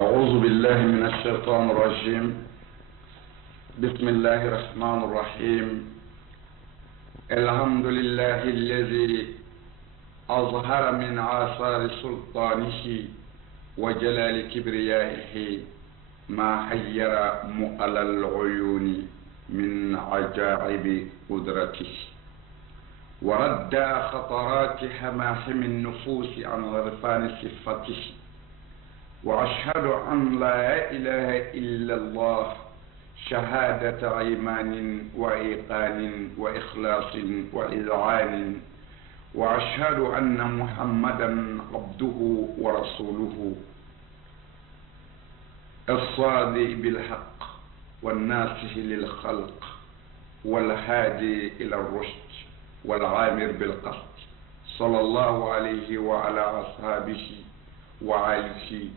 أعوذ بالله من الشيطان الرجيم. بسم الله الرحمن الرحيم. الحمد لله الذي أظهر من آثار سلطانه وجلال كبريائه ما حير مؤل العيون من عجائب قدرته، ورد خطرات حماحم النفوس عن غرفان صفته، وأشهد أن لا إله إلا الله شهادة إيمان وإيقان وإخلاص وإذعان، وأشهد أن محمدا عبده ورسوله الصادق بالحق والناصح للخلق والهادي إلى الرشد والعامر بالقسط، صلى الله عليه وعلى أصحابه وآله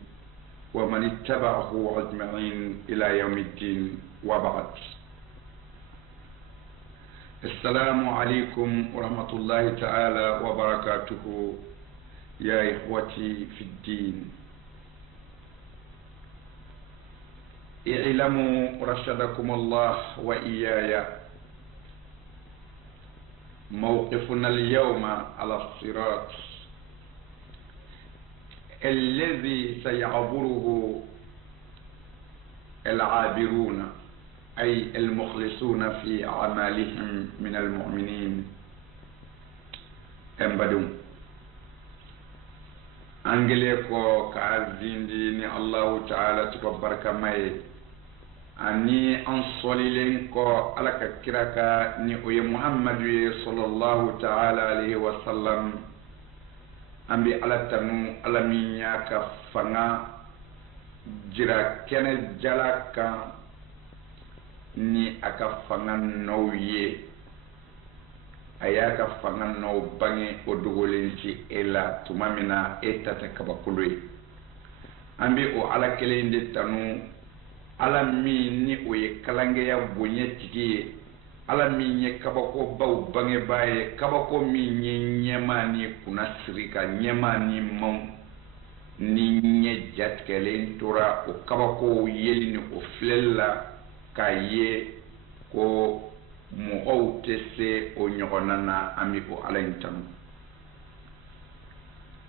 ومن اتبعه أجمعين إلى يوم الدين، وبعد. السلام عليكم ورحمة الله تعالى وبركاته يا إخوتي في الدين. اعلموا رشدكم الله وإياي، موقفنا اليوم على الصراط الذي سيعبره العابرون، أي المخلصون في أعمالهم من المؤمنين. أمبدون أنجليكو كازيندي الله تعالى تبارك ماي أني أنصليلينكو على كراكا ني محمد صلى الله تعالى عليه وسلم ambi ala tanu ala minya ka fanga jira kene jalaka ni aka fanga nouye ayaka fanga no bangi odugolenci ela tumamina etata kabakulwe ambi o ala kelende tanu ala mi ni oye kalange ya bonye tigiye ala minye kabako baw bange baye kabako minye nyemani kuna sirika nyemani mon ni nye jatkele tora o kabako yeli ni o flella kaye ko mo outese o nyogonana ami ko ala intanu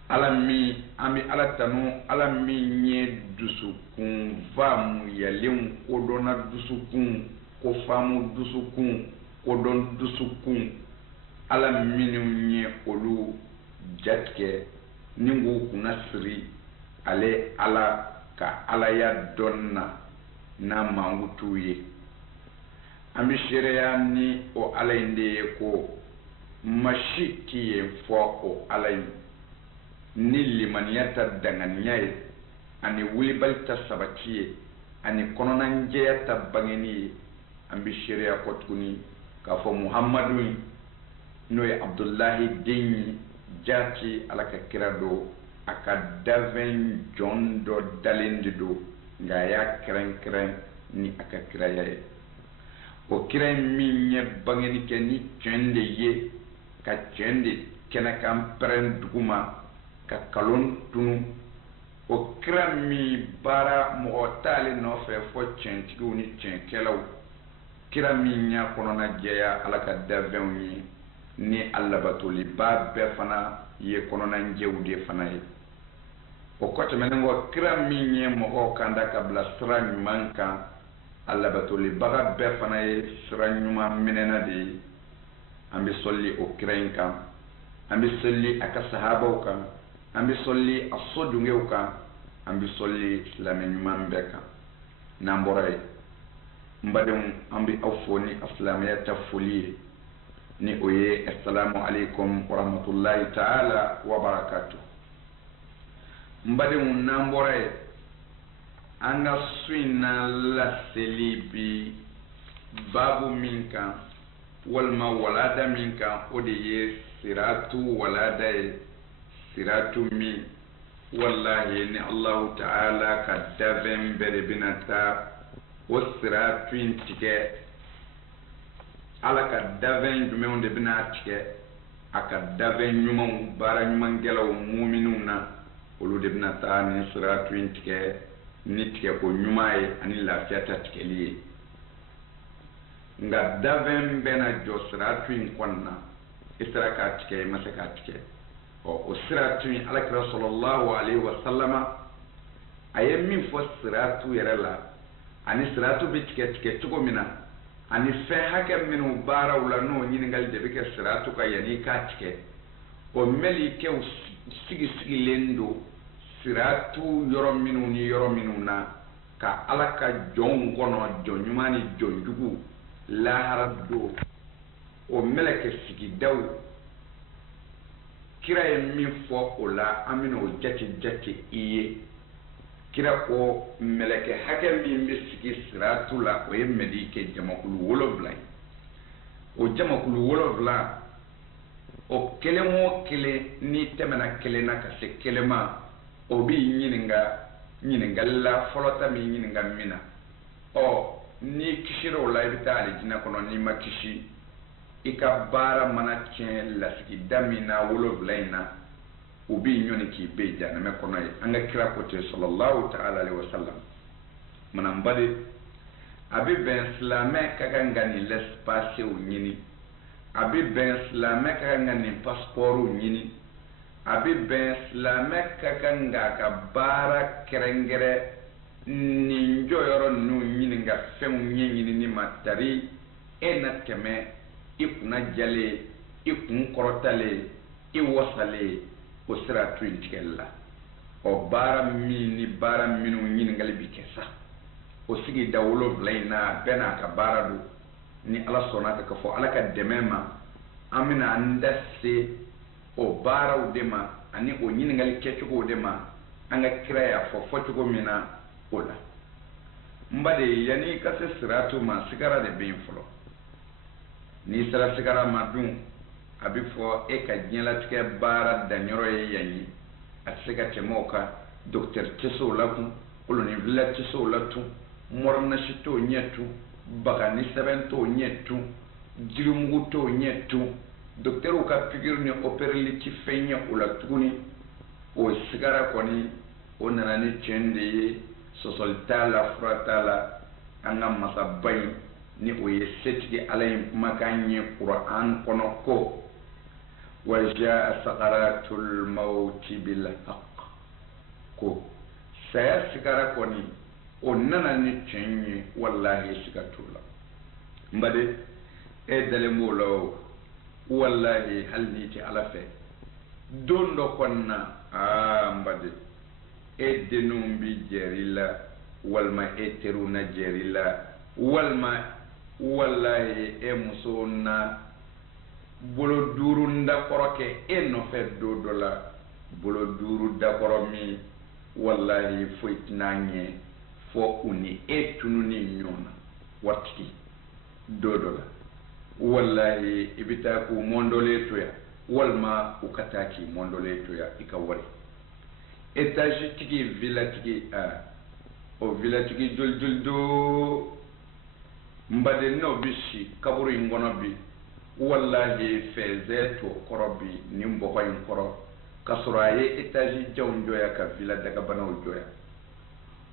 ala mi ami ala tanu ala minye dusukun vamu yalem odona dusukun ko famu dusukun ko don dusukun ala minu nye olu jatke ningu kuna siri ale ala ka ala ya donna na mangutuye ambi shereya ni o ala inde ko mashiki ye fo o ala ni limaniyata danganyaye ani wulibalta sabatiye ani kononanjeyata bangeni ambi sharia ko tuni ka fo muhammadu noy abdullahi deni jati alaka kirado aka daven jondo dalendido ngaya kren ni aka kiraye o kiren minye bangeni ke ni chende ye ka chende kena kam pren duguma ka kalon tunu o kiran mi bara mo tale no fe fo chentigu ni chenkelaw kira minya kono na jeya alaka davenwi ni alla batuli babbe fana ye kono na njewde fana ye o kote menengo kira minya mo o kanda kabla sran manka alla batuli baga be fana ye sran nyuma menena de ambi solli o kirenka ambi solli aka sahaba kan ambi solli asodunge kan ambi solli islamin nyuma mbeka namboray mbadum ambi awfoni aslamiyya tafuli ni oye assalamu alaikum wa rahmatullahi ta'ala wa barakatuh. Mbadum nambore anga swina la selibi babu minka walma walada minka odiye siratu walada siratu mi wallahi ni Allah ta'ala kadavem berebinata wasira twin tike ala ka daven jumew de bina tike aka daven nyumon bara nyuman gelaw mu'minuna olu de bina ta ni sira twin tike ni tigɛ ko ɲuman ye ani lafiya ta tigɛli ye nka dafɛn bɛɛ na jɔ siratu in kɔnɔna i sera k'a tigɛ i ma se k'a tigɛ o siratu in alakira sallallahu alaihi wa sallama a ye min fɔ siratu yɛrɛ la ani siratu bɛ tigɛ cogo min na ani fɛn hakɛ minnu baaraw la n'o ɲininkali de bɛ kɛ siratu kan yanni i k'a tigɛ o mɛlikɛw sigilen don siratu yɔrɔ minnu ni yɔrɔ minnu na ka ala ka jɔnw kɔnɔ jɔn ɲuman ni jɔn jugu lahara don o mɛlɛkɛ sigidaw kira ye min fɔ o la an bɛna o jate i ye kira ko mɛlɛkɛ hakɛ min bɛ sigi siratu la o ye mɛlikɛ jamakulu 7 ye o jamakulu 7 o kelen o kelen ni tɛmɛna kelen na ka se kelen ma o b'i ɲiningali la fɔlɔ ta min ɲininka min na ni kisira o la i bɛ taa alijinɛ kɔnɔ n'i ma kisi i ka baara mana tiɲɛ lasigida min na 7 in na o b'i ɲɔni k'i bɛ jahanɛmɛ kɔnɔ ye an ka kira ko ten sallallahu ta'ala alaihi wa sallam manan bade a bɛ bɛn silamɛ ka kan ka nin laissez-passer ɲini a bɛ bɛn silamɛ ka kan ka nin passeport ɲini a bɛ bɛn silamɛ ka kan ka ka baara kɛrɛnkɛrɛn nin jɔyɔrɔ ninnu ɲini ka fɛnw ɲɛɲini ma tari e na tɛmɛ i kunna jalen i kun kɔrɔtalen i wasalen o siratu in tigɛli la baara min ni baara minnu ɲininkali bi kɛ sa o sigida 7 in na bɛɛ n'a ka baara don ni ala sɔnna ka fɔ ala ka dɛmɛ ma an bɛna an da se o baaraw de ma ani o ɲininkali kɛcogow de ma an ka kira y'a fɔ cogo min na o la n ba de yanni ka se siratu ma sigara de bɛ yen fɔlɔ n'i sera sigara ma dun a bɛ fɔ e ka diɲɛlatigɛ baara danyɔrɔ ye yan ye a tɛ se ka tɛmɛ o kan docteur tɛ se o la kun kolonifila tɛ se o la tun mɔrinasi t'o ɲɛ tun bagani sɛbɛn t'o ɲɛ tun jirimugu t'o ɲɛ tun docteurw ka pikiri ni opéreli ti fɛn ye o la tuguni o sigara kɔni o nana ni tiɲɛ de ye sɔsɔli t'a la fura t'a la an ka masaba in ni o ye setigi ala in kumakan ye Qur'an kɔnɔ ko wa jaa sakaratul mauti bil haqq ko saya sigara kɔni o nana ni tiɲɛ ye wallahi siga t'o la n bade e dalen b'o la o wallahi hali n'i tɛ ala fɛ don dɔ kɔni na n bade e denw bi jɛri la walima e teriw na jɛri la walima wallahi e musow na bolo 5 dakɔrɔ kɛ e nɔfɛ don dɔ la bolo 5 dakɔrɔ min wallahi foyi tɛna ɲɛ fɔ u ni e tununi ɲɔgɔn na waritigi don dɔ la wallahi i bɛ taa k'u mɔndɔlen to yan walima u ka taa k'i mɔndɔlen to yan i ka wari étage tigi villa tigi o villa tigi joli do n baden n'o bɛ si kaburu in kɔnɔ bi wallahi fɛzɛ to kɔrɔ bi nin bɔgɔ in kɔrɔ ka sɔrɔ a ye étage janw jɔya ka villa dagabanaw jɔya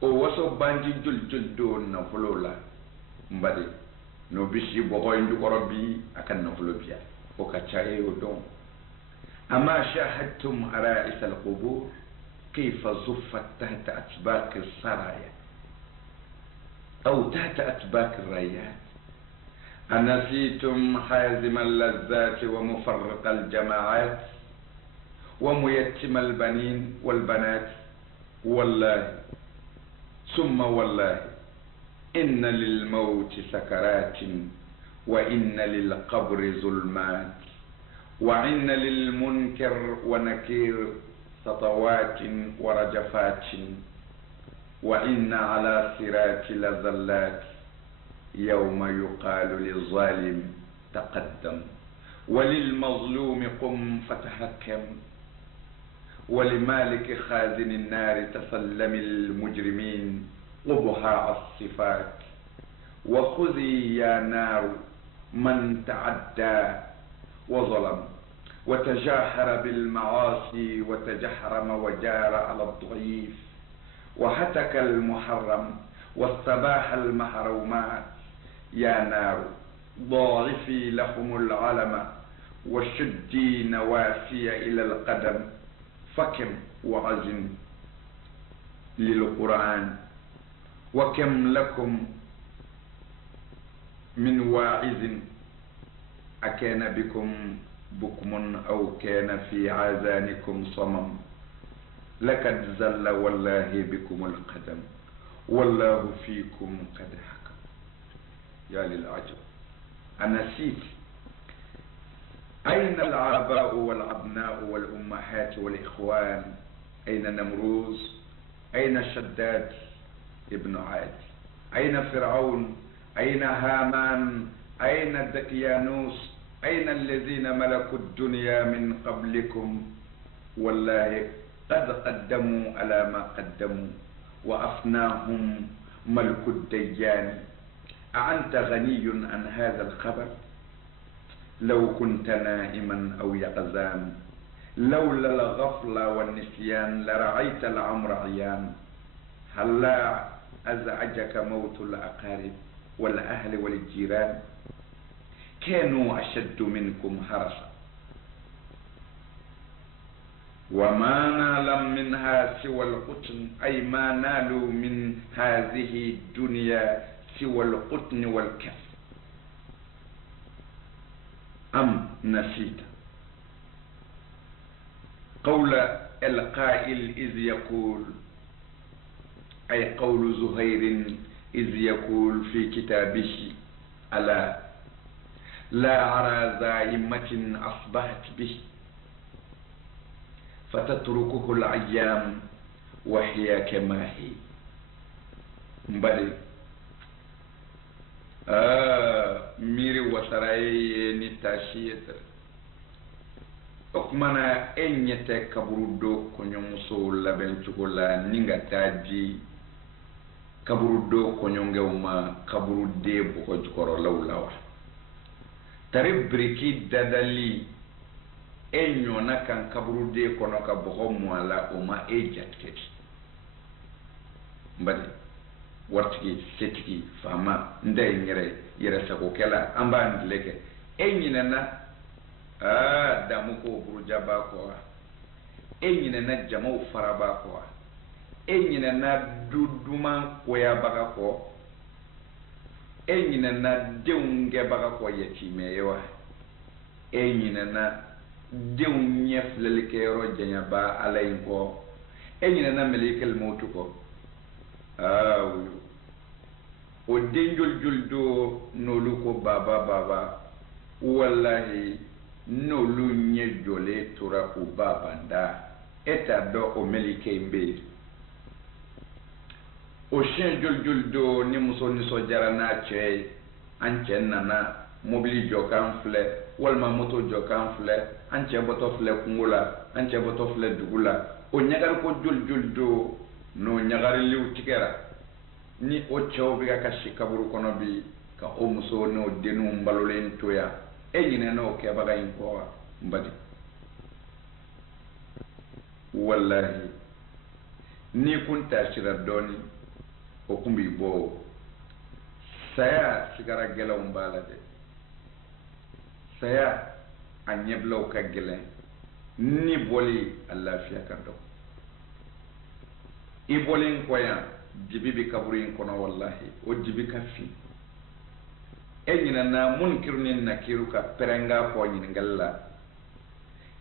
o waso banji joli do nafolo la n baden n'o bɛ si bɔgɔ in jukɔrɔ bi a ka nafolo biya o ka ca e o dɔn ama shahadtum ara'is al-qubur كيف زفت تحت أتباك السرايا أو تحت أتباك الرايات أنسيتم حازم اللذات ومفرق الجماعات وميتم البنين والبنات والله ثم والله إن للموت سكرات وإن للقبر ظلمات وإن للمنكر ونكير سطوات ورجفات وإن على صراط لزلات يوم يقال للظالم تقدم وللمظلوم قم فتحكم ولمالك خازن النار تسلم المجرمين قبحاء الصفات وخذي يا نار من تعدى وظلم وتجاهر بالمعاصي وتجحرم وجار على الضعيف وهتك المحرم واستباح المحرومات يا نار ضاعفي لهم العلم وشدي نواسي إلى القدم فكم وعز للقرآن وكم لكم من واعظ أكان بكم بكم أو كان في آذانكم صمم لقد زل والله بكم القدم والله فيكم قد حكم. يا للعجب أنسيت أين الآباء والأبناء والأمهات والإخوان؟ أين نمروز؟ أين شداد ابن عاد؟ أين فرعون؟ أين هامان؟ أين دقيانوس؟ أين الذين ملكوا الدنيا من قبلكم؟ والله قد قدموا على ما قدموا وأفناهم ملك الديان. أأنت غني عن هذا الخبر؟ لو كنت نائما أو يقظان لولا الغفلة والنسيان لرأيت الأمر عيان. هلا أزعجك موت الأقارب والأهل والجيران؟ كانوا أشد منكم حرصا وما نال منها سوى القطن، أي ما نالوا من هذه الدنيا سوى القطن والكف. أم نسيت قول القائل إذ يقول، أي قول زهير إذ يقول في كتابه ألا لا أرى زائمة أصبحت به فتتركه الأيام وهي كما هي. مبالي ميري وسراي نتاشيت okmana enyete kaburudo konyomuso labenchukola ninga taji kaburudo konyongeuma kaburude boko jukoro lawlawa tare briki dadali enyo na kan kaburude kono ka boko mwala oma ejatet mbadi wartiki setiki fama ndey ngere yere sako kala amba ndleke enyina na damu ko buruja ba ko enyina na jama'u faraba ko enyina na duduma ko ya baga ko enyina na deunge baga ko yetime yawa enyina na deunye flelike ro jenya ba alayin ko enyina na melikal mautu ko o denjol juldo nolu ko baba wallahi nolu nye jole tura ko babanda eta do o melike mbe o shen juldo ni muso ni so jarana che anche nana mobili jokan fle walma moto jokan fle anche boto fle kungula anche boto fle dugula o nyagar ko juldo no nyagari liw tikera ni o chew bi ka shikaburu kono bi ka o muso no denu mbalolen toya enyine no ke baga inko mbadi wallahi ni kunta shira doni o kumbi bo saya sigara gela umbala de saya anyeblo ka gele ni boli allah fiya kando ibolin koya jibibi kaburin kono wallahi o jibi ka fi enyina na munkirnin nakiru ka perenga ko nyin ngalla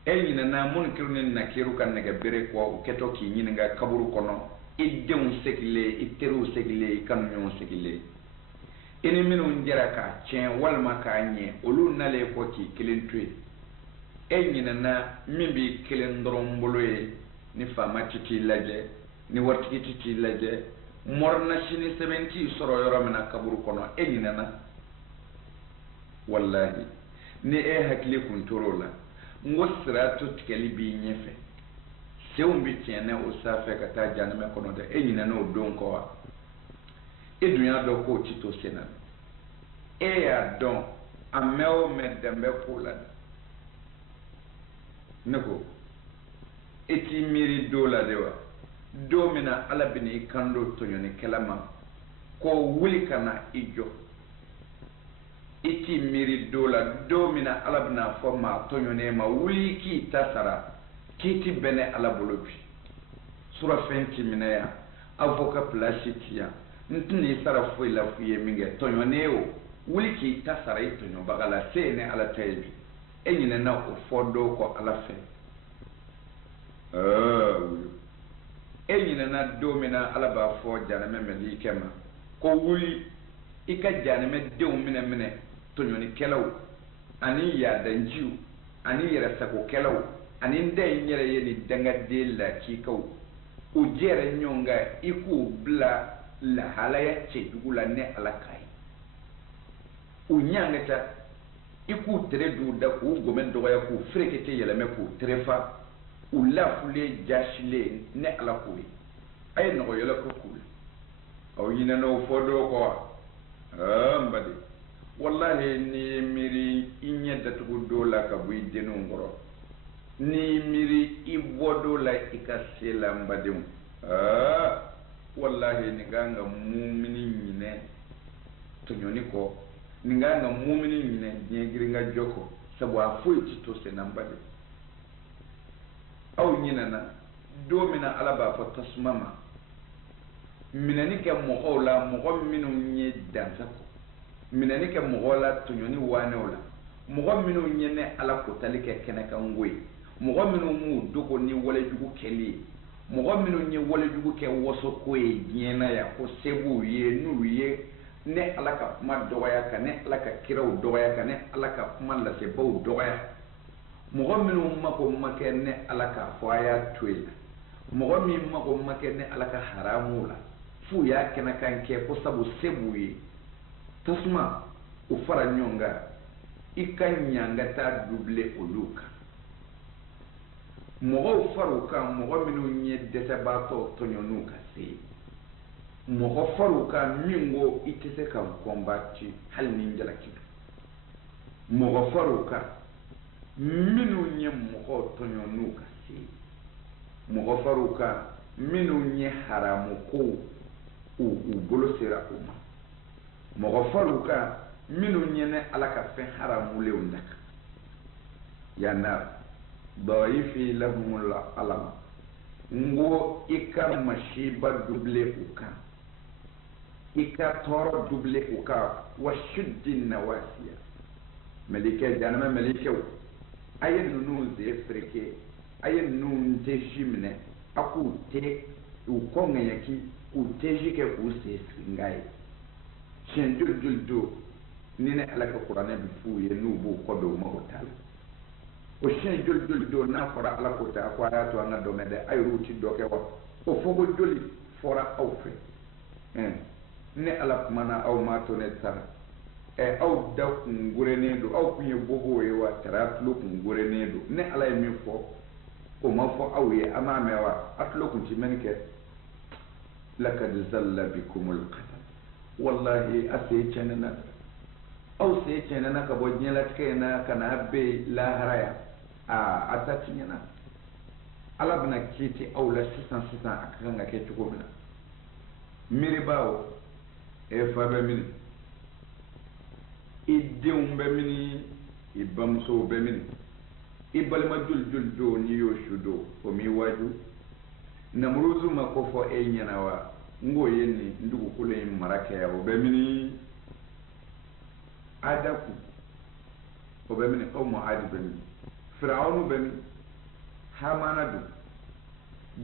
enyina na munkirnin nakiru ka naga bere ko keto ki nyin nga kaburu kono iddeun sekile iteru sekile kanyon sekile eni minu njera ka chen walma ka nye olu nale ko ki kilintwe enyina na mimbi kilindromboloye ni fama titi laje ni wartiki titi laje morna shini 70 soro yoro mena kaburu kono enyina na wallahi ni hakli kuntorola ngosra to tikali bi nyefe sewumbi tiene o safe kata janame kono de enyina na odon ko wa edunya do ko tito sena ya don ameo medembe kula neko eti miri dola dewa domina ala bini kando tonyoni kelama ko wuli kana ijo iti miri dola domina ala bina fo ma tonyone ma wuli ki tasara kiti bene ala bolobi sura fenti minaya avoka plasitiya ntini sara fo la fuye minge tonyone o wuli ki tasara itonyo bagala sene ala taybi enyine na o fodo ko ala fe enyine na domina ala ba fo janame melikema ko wuli ika janame dew mine tonyoni kelaw ani ya danjiu ani yera sako kelaw ani ndey nyere yeni danga de la kikaw o jere nyonga iku bla la halaya che dugula ne alakai o nyangata iku tere du da ko gomen do ya ko frekete yelame ko trefa o la fule jashile ne alakuri ay no yela ko kul aw yina no fodo ko mbadi wallahi ni miri inyeda to dola ka buy denu ngoro ni miri ibodo la ikasela mbadum wallahi ni ganga mumini nyine to nyoni ko ni ganga mumini nyine nyegiri nga joko sabu afuiti to se nambade aw nyina na domina alaba fa tasmama minani ke mo la mo minu nye dansako minani ke mo la to nyoni wane ola mo minu nyene ala ko talike kenaka ngoy mo minu mu doko ni wala jugu keli mo minu nye wala jugu ke woso ko e nyena ya ko sebu ye nuru ye ne ala ka ma doya ka ne ala ka kiraw doya ka ne ala ka kuma la se baw doya mo minu mako make ne ala ka foya tuila mo min mako make ne ala ka haramula fu ya kenaka nke ko sabu sebu ye tasma o fara nyonga ikanyanga ta double oluka mogo faruka mogo minu nye desabato tonyonuka se mogo faruka mingo itese ka kombati hal ninjala kido mogo faruka minu nye mogo tonyonuka se mogo faruka minu nye haramu ko u bolo sera uma mogo faruka minu nye ne alaka fen haramu le undaka ya nar ضعيفي لهم العلم ngo ika mashiba double uka ika toro double uka wa shuddin nawasiya malike janama malike ayen nunu ze freke ayen nun te shimne aku te u konga yaki u te jike u se ngai shen dul nine alaka qur'ana bi fu ye nubu kodo ma hotal o shen jol do na fora ala ko ta ko aya to nga do mede ay ruti do ke wa o fogo joli fora aw fe ne ala mana aw ma to ne tar e aw da ngure ne do aw kunye bobo ye wa tara lo ngure ne do ne ala mi fo o ma fo aw ye ama me wa atlo kun ci men ke lakad zalla bikumul qadam wallahi asay chanana aw sai chanana ka bo nyela kena kana be la haraya a atatinyana ala bina kiti awla sisan akanga ke tukobina miri bawo e fabe mini iddeum be mini ibamso be mini ibalma jul do ni yo shudo o mi waju namruzu makofo e nyana wa ngo yenni ndugu kule marake ya be mini adaku o be mini o mo adi be mini فرعون بمن حامان دو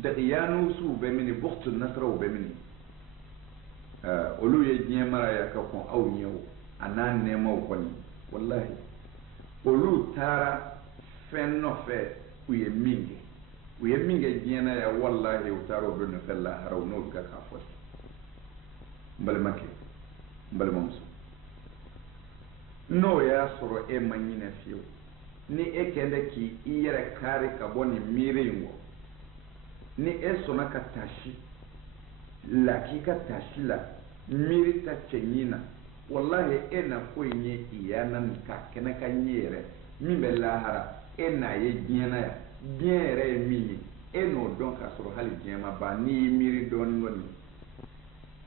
دقيانوس بمن بخت النصر وبمن أولو يجني مرا يكفون أو نيو أنا نمو كوني والله أولو تارا فنو في ويمينج جينا يا والله وتارو بن فلا هرو نور كافوس بل مكي بل ممسو نو يا سورو إيه منينا فيو ni ekende ki iyere kare kaboni miringo ni esona katashi la kika tashila mirita chenyina wallahi ena koinye iyana nika kena kanyere mimbe lahara ena ye jiena ya biere mini e n'o dɔn k'a sɔrɔ hali diɲɛ ma ban n'i y'i miiri dɔɔnin kɔni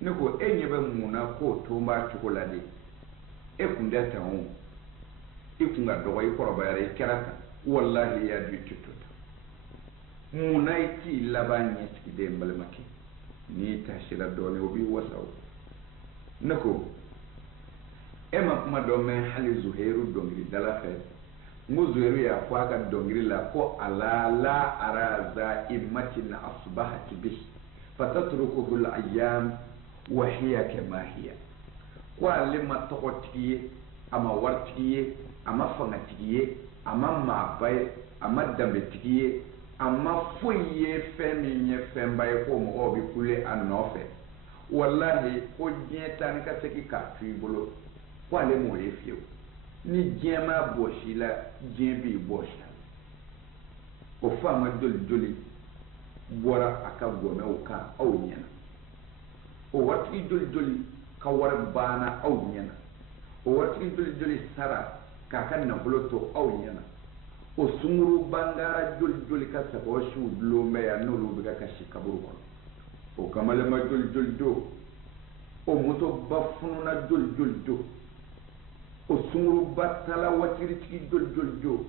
ne ko e ɲɛ bɛ mun na k'o to n b'a cogo la de e kun tɛ tan o i kun ka dɔgɔ i kɔrɔbayara i kɛra tan walahi i y'a dun i tɛ to tan mun na i t'i laban ɲɛsigiden n balimakɛ n'i tasira dɔɔnin o b'i wasa o ne ko e ma kuma dɔ mɛn hali zuhairu dɔnkilidala fɛ n ko zuhairu y'a fɔ a ka dɔnkili la ko ala la araza immatin asbahati bi fatatrukuhu al-ayyam wa hiya kama hiya ko ale ma tɔgɔtigi ye a ma waritigi ye a ma fangatigi ye a ma maaba ye a ma danbetigi ye a ma foyi ye fɛn min ye fɛnba ye ko mɔgɔw bɛ kule a nɔfɛ wallahi ko diɲɛ taa ni ka segin k'a to i bolo ko ale m'o ye fiyewu ni diɲɛ ma bɔsi la diɲɛ b'i bɔsi la o faama joli joli bɔra a ka gɔnɛw kan aw ɲɛna o waritigi joli joli ka wari banna aw ɲɛna o waritigi joli joli sara k'a ka nafolo to aw ɲɛna o sunguru bangara joli joli ka sagaw siw dulon bɛ yan n'olu bɛ ka kasi kaburu kɔnɔ o kamalema joli joli do o motoba fununa joli joli do o sunguruba tala watiritigi joli joli do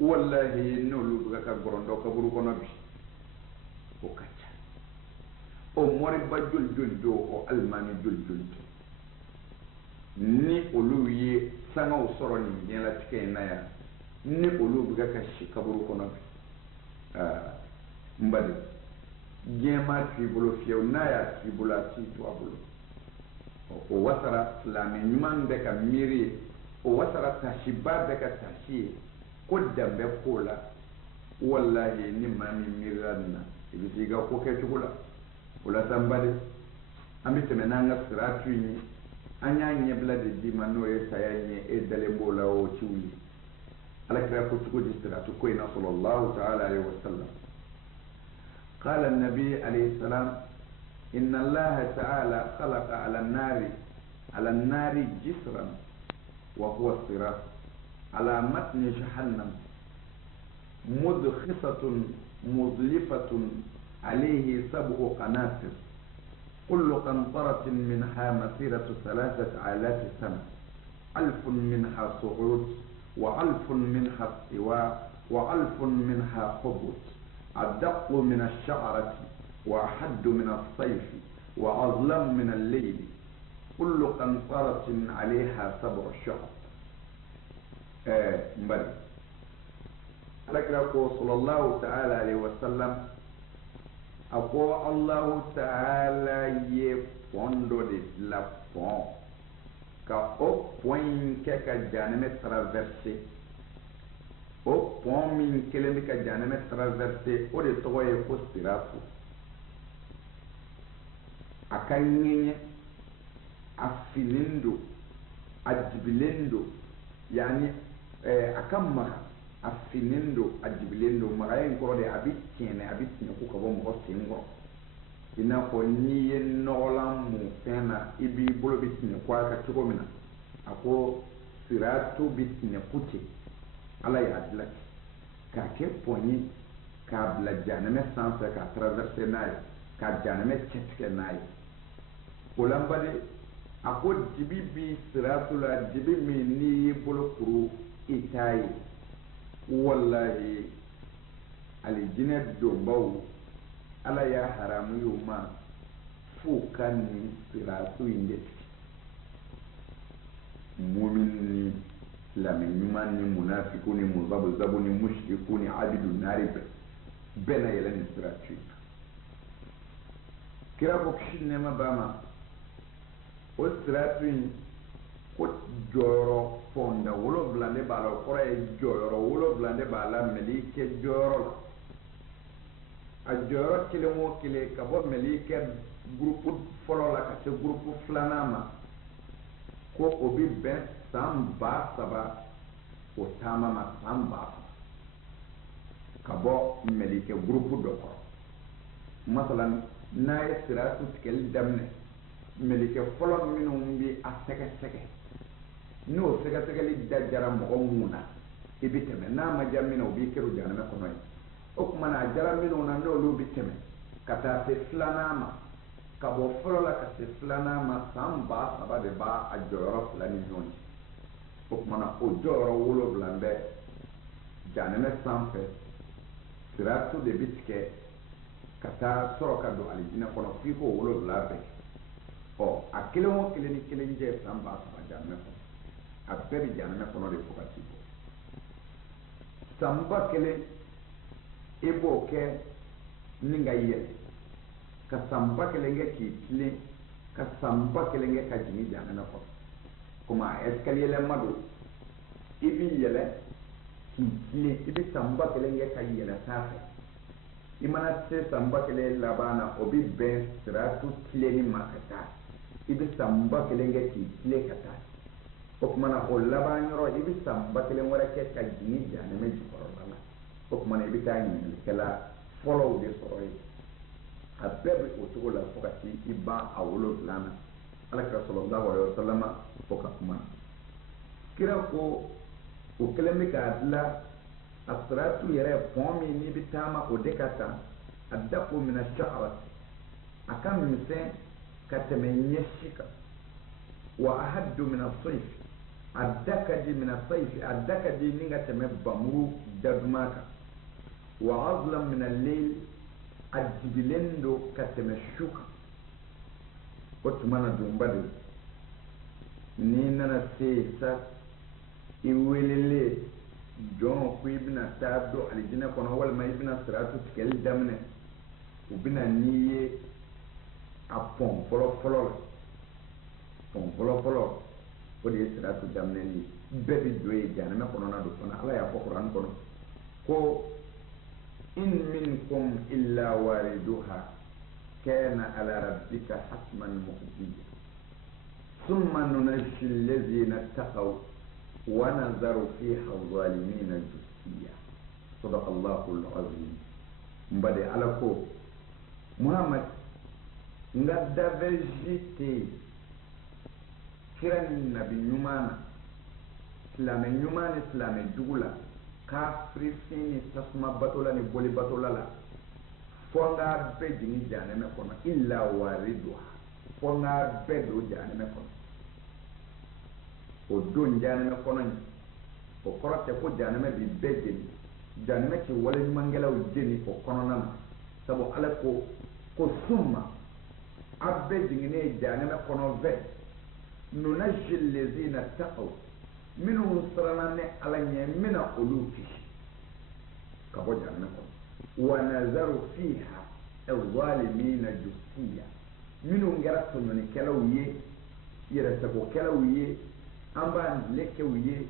wallahi n'olu bɛ ka gɔrɔndɔ kaburu kɔnɔ bi o ka ca o mɔriba joli joli do o alimami joli joli do ni olu ye sangaw sɔrɔ nin diɲɛlatigɛ in na yan ni olu bɛ ka si kaburu kɔnɔ bi n bali diɲɛ ma to i bolo fiyewu n'a y'a to i bolo a t'i to a bolo o wasara silamɛ ɲuman bɛ ka miiri ye o wasara tasiba bɛ ka tasi ye ko danbe k'o la wallahi ni maa min miirila nin na i bɛ t'i ka ko kɛcogo la o la sa n bali an bɛ tɛmɛ n'an ka siratu ye an y'a ɲɛbila de d'i ma n'o ye saya ɲɛ e dalen b'o la o ciw ye alakira ko cogo di siratu ko in na sallallahu ta'ala alaihi wa sallam قال النبي عليه السلام إن الله تعالى خلق على النار جسرا وهو الصراط على متن جهنم مدخصة مظلفة عليه 7 قناطر كل قنطرة منها مسيرة 3000 سنة 1000 منها صعود و1000 منها استواء و1000 منها هبوط أدق من الشعرة وأحد من الصيف وأظلم من الليل كل قنطرة عليها 7 شعب بل لكن صلى الله تعالى عليه وسلم أقول الله تعالى يفوندو دي لفون كأوبوين كيكا جانمي ترافرسي o pont min kelen bɛ ka janɛmɛ traversé o de tɔgɔ ye ko siratu a ka ŋɛɲɛ a finnen do a dibilen do yani a ka maga a finnen do a dibilen do magaya in kɔrɔ de a bɛ tiɲɛ a bɛ tiɲɛ ko ka bɔ mɔgɔ sen kɔrɔ i n'a fɔ n'i ye nɔgɔlan mun fɛn na i b'i bolo bɛ tiɲɛ ko a ka cogo min na a ko siratu bɛ tiɲɛ ko ten ala y'a dilan k'a kɛ pɔn ye k'a bila janɛmɛ sanfɛ k'a traversé n'a ye k'a janɛmɛ cɛtigɛ n'a ye o la n bali a ko dibi bi siratu la dibi min n'i y'i bolo kuru i t'a ye wallahi alijinɛ donbaw ala y'a haramu y'u ma f'u ka nin siratu in de tigɛ mumin ni silamɛ ɲuman ni munafiku ni muzabuzabu ni mushriku ni abidu naari bɛɛ na yɛlɛ nin siratu in kira ko kisi nɛɛma b'a ma o siratu in ko jɔyɔrɔ fɔnda 7 de b'a la o kɔrɔ ye jɔyɔrɔ 7 de b'a la mɛlikɛ jɔyɔrɔ la a jɔyɔrɔ kelen o kelen ka bɔ mɛlikɛ gurupu fɔlɔ la ka se gurupu filanan ma ko o bi bɛn san 3000 o taama ma san 1000 ka bɔ mɛlikɛ gurupu dɔ kɔrɔ masalan n'a ye siratu tigɛli daminɛ mɛlikɛ fɔlɔ minnu bi a sɛgɛsɛgɛ n'o sɛgɛsɛgɛli da jara mɔgɔ mun na i bi tɛmɛ n'a ma diya min na o b'i kɛra janɛmɛ kɔnɔ ye o kuma na jara minnu na n'olu bi tɛmɛ ka taa se filanan ma ka bɔ fɔlɔ la ka se filanan ma san 3,000 de b'a jɔyɔrɔ 2 ni ɲɔgɔn cɛ o kuma na o jɔyɔrɔ 7 bɛ jahanɛmɛ sanfɛ siratu de bi tigɛ ka taa sɔrɔ ka don alijinɛ kɔnɔ f'i ko 7 bɛɛ ɔ a kelen o kelen ni kelen jɛ san 3,000 jahanɛmɛ kɔnɔ a bɛɛ bi jahanɛmɛ kɔnɔ de fo ka t'i bɔ san 1,000 i b'o kɛ ni ka yɛlɛ ka san 1,000 kɛ k'i tilen ka san 1,000 kɛ ka jigin jahanɛmɛ kɔnɔ komi a escalier lama don i bi yɛlɛ k'i tilen i bi san 1,000 kɛ ka yɛlɛ sanfɛ i mana se san 1,000 laban na o bi bɛn siratu tilenni ma ka taa i bi san 1,000 kɛ k'i tilen ka taa o kuma na o laban yɔrɔ i bi san 1,000 wɛrɛ kɛ ka jigin jahanɛmɛ jukɔrɔla la o kuma na i bi taa ɲininkɛla fɔlɔw de sɔrɔ yen a bɛɛ bi o cogo la fo ka t'i ban a 7 na alakira sallallahu alaihi wasallam o ka kuma na kira ko o kelen bɛ k'a dilan a siratu yɛrɛ pɔn min n'i bi taama o de ka taa a dako mina sha'rat a ka misɛn ka tɛmɛ ɲɛsi kan wa ahaddu mina sayf a da ka di mina sayf a da ka di ni ka tɛmɛ bamuru daduma kan wa azlam mina layl a dibilen do ka tɛmɛ su kan o tuma na dunba de n'i nana se sa i welele jɔn ko i bɛna taa don alijinɛ kɔnɔ walima i bɛna siratu tigɛli daminɛ u bɛna n'i ye a pɔn fɔlɔ-fɔlɔ la pɔn fɔlɔ-fɔlɔ o de ye siratu daminɛli ye bɛɛ bi don ye jahanɛmɛ kɔnɔna don fana ala y'a fɔ kuranɛ kɔnɔ ko in minkum illa wariduha kana ala rabbika hatman maqdiya thumma nunajji alladhina taqaw wa nazaru fiha adh-dhalimina jithiya sadaqallahu al-azim mbade ala ko muhammad nga davejite kiran nabi ɲumana silamɛ ɲuman ni silamɛ jugu la kafiri fin ni tasuma batola ni boli batola la fo nga bɛɛ jigin jahanɛmɛ kɔnɔ illa wariduha fo nga bɛɛ don jahanɛmɛ kɔnɔ o don jahanɛmɛ kɔnɔ in o kɔrɔ tɛ ko jahanɛmɛ bi bɛɛ jeni jahanɛmɛ tɛ wale ɲumankɛlaw jeni o kɔnɔna na sabu ala ko summa a bɛɛ jiginen jahanɛmɛ kɔnɔ fɛ nunajji allazina taqaw minnu siranna ni ala ɲɛ n bɛna olu kisi ka bɔ jahanɛmɛ kɔnɔ wa nazaru fiha adh-dhalimina jithiya minnu kɛra tɔɲɔnikɛlaw ye yɛrɛsagokɛlaw ye an b'a lekɛw ye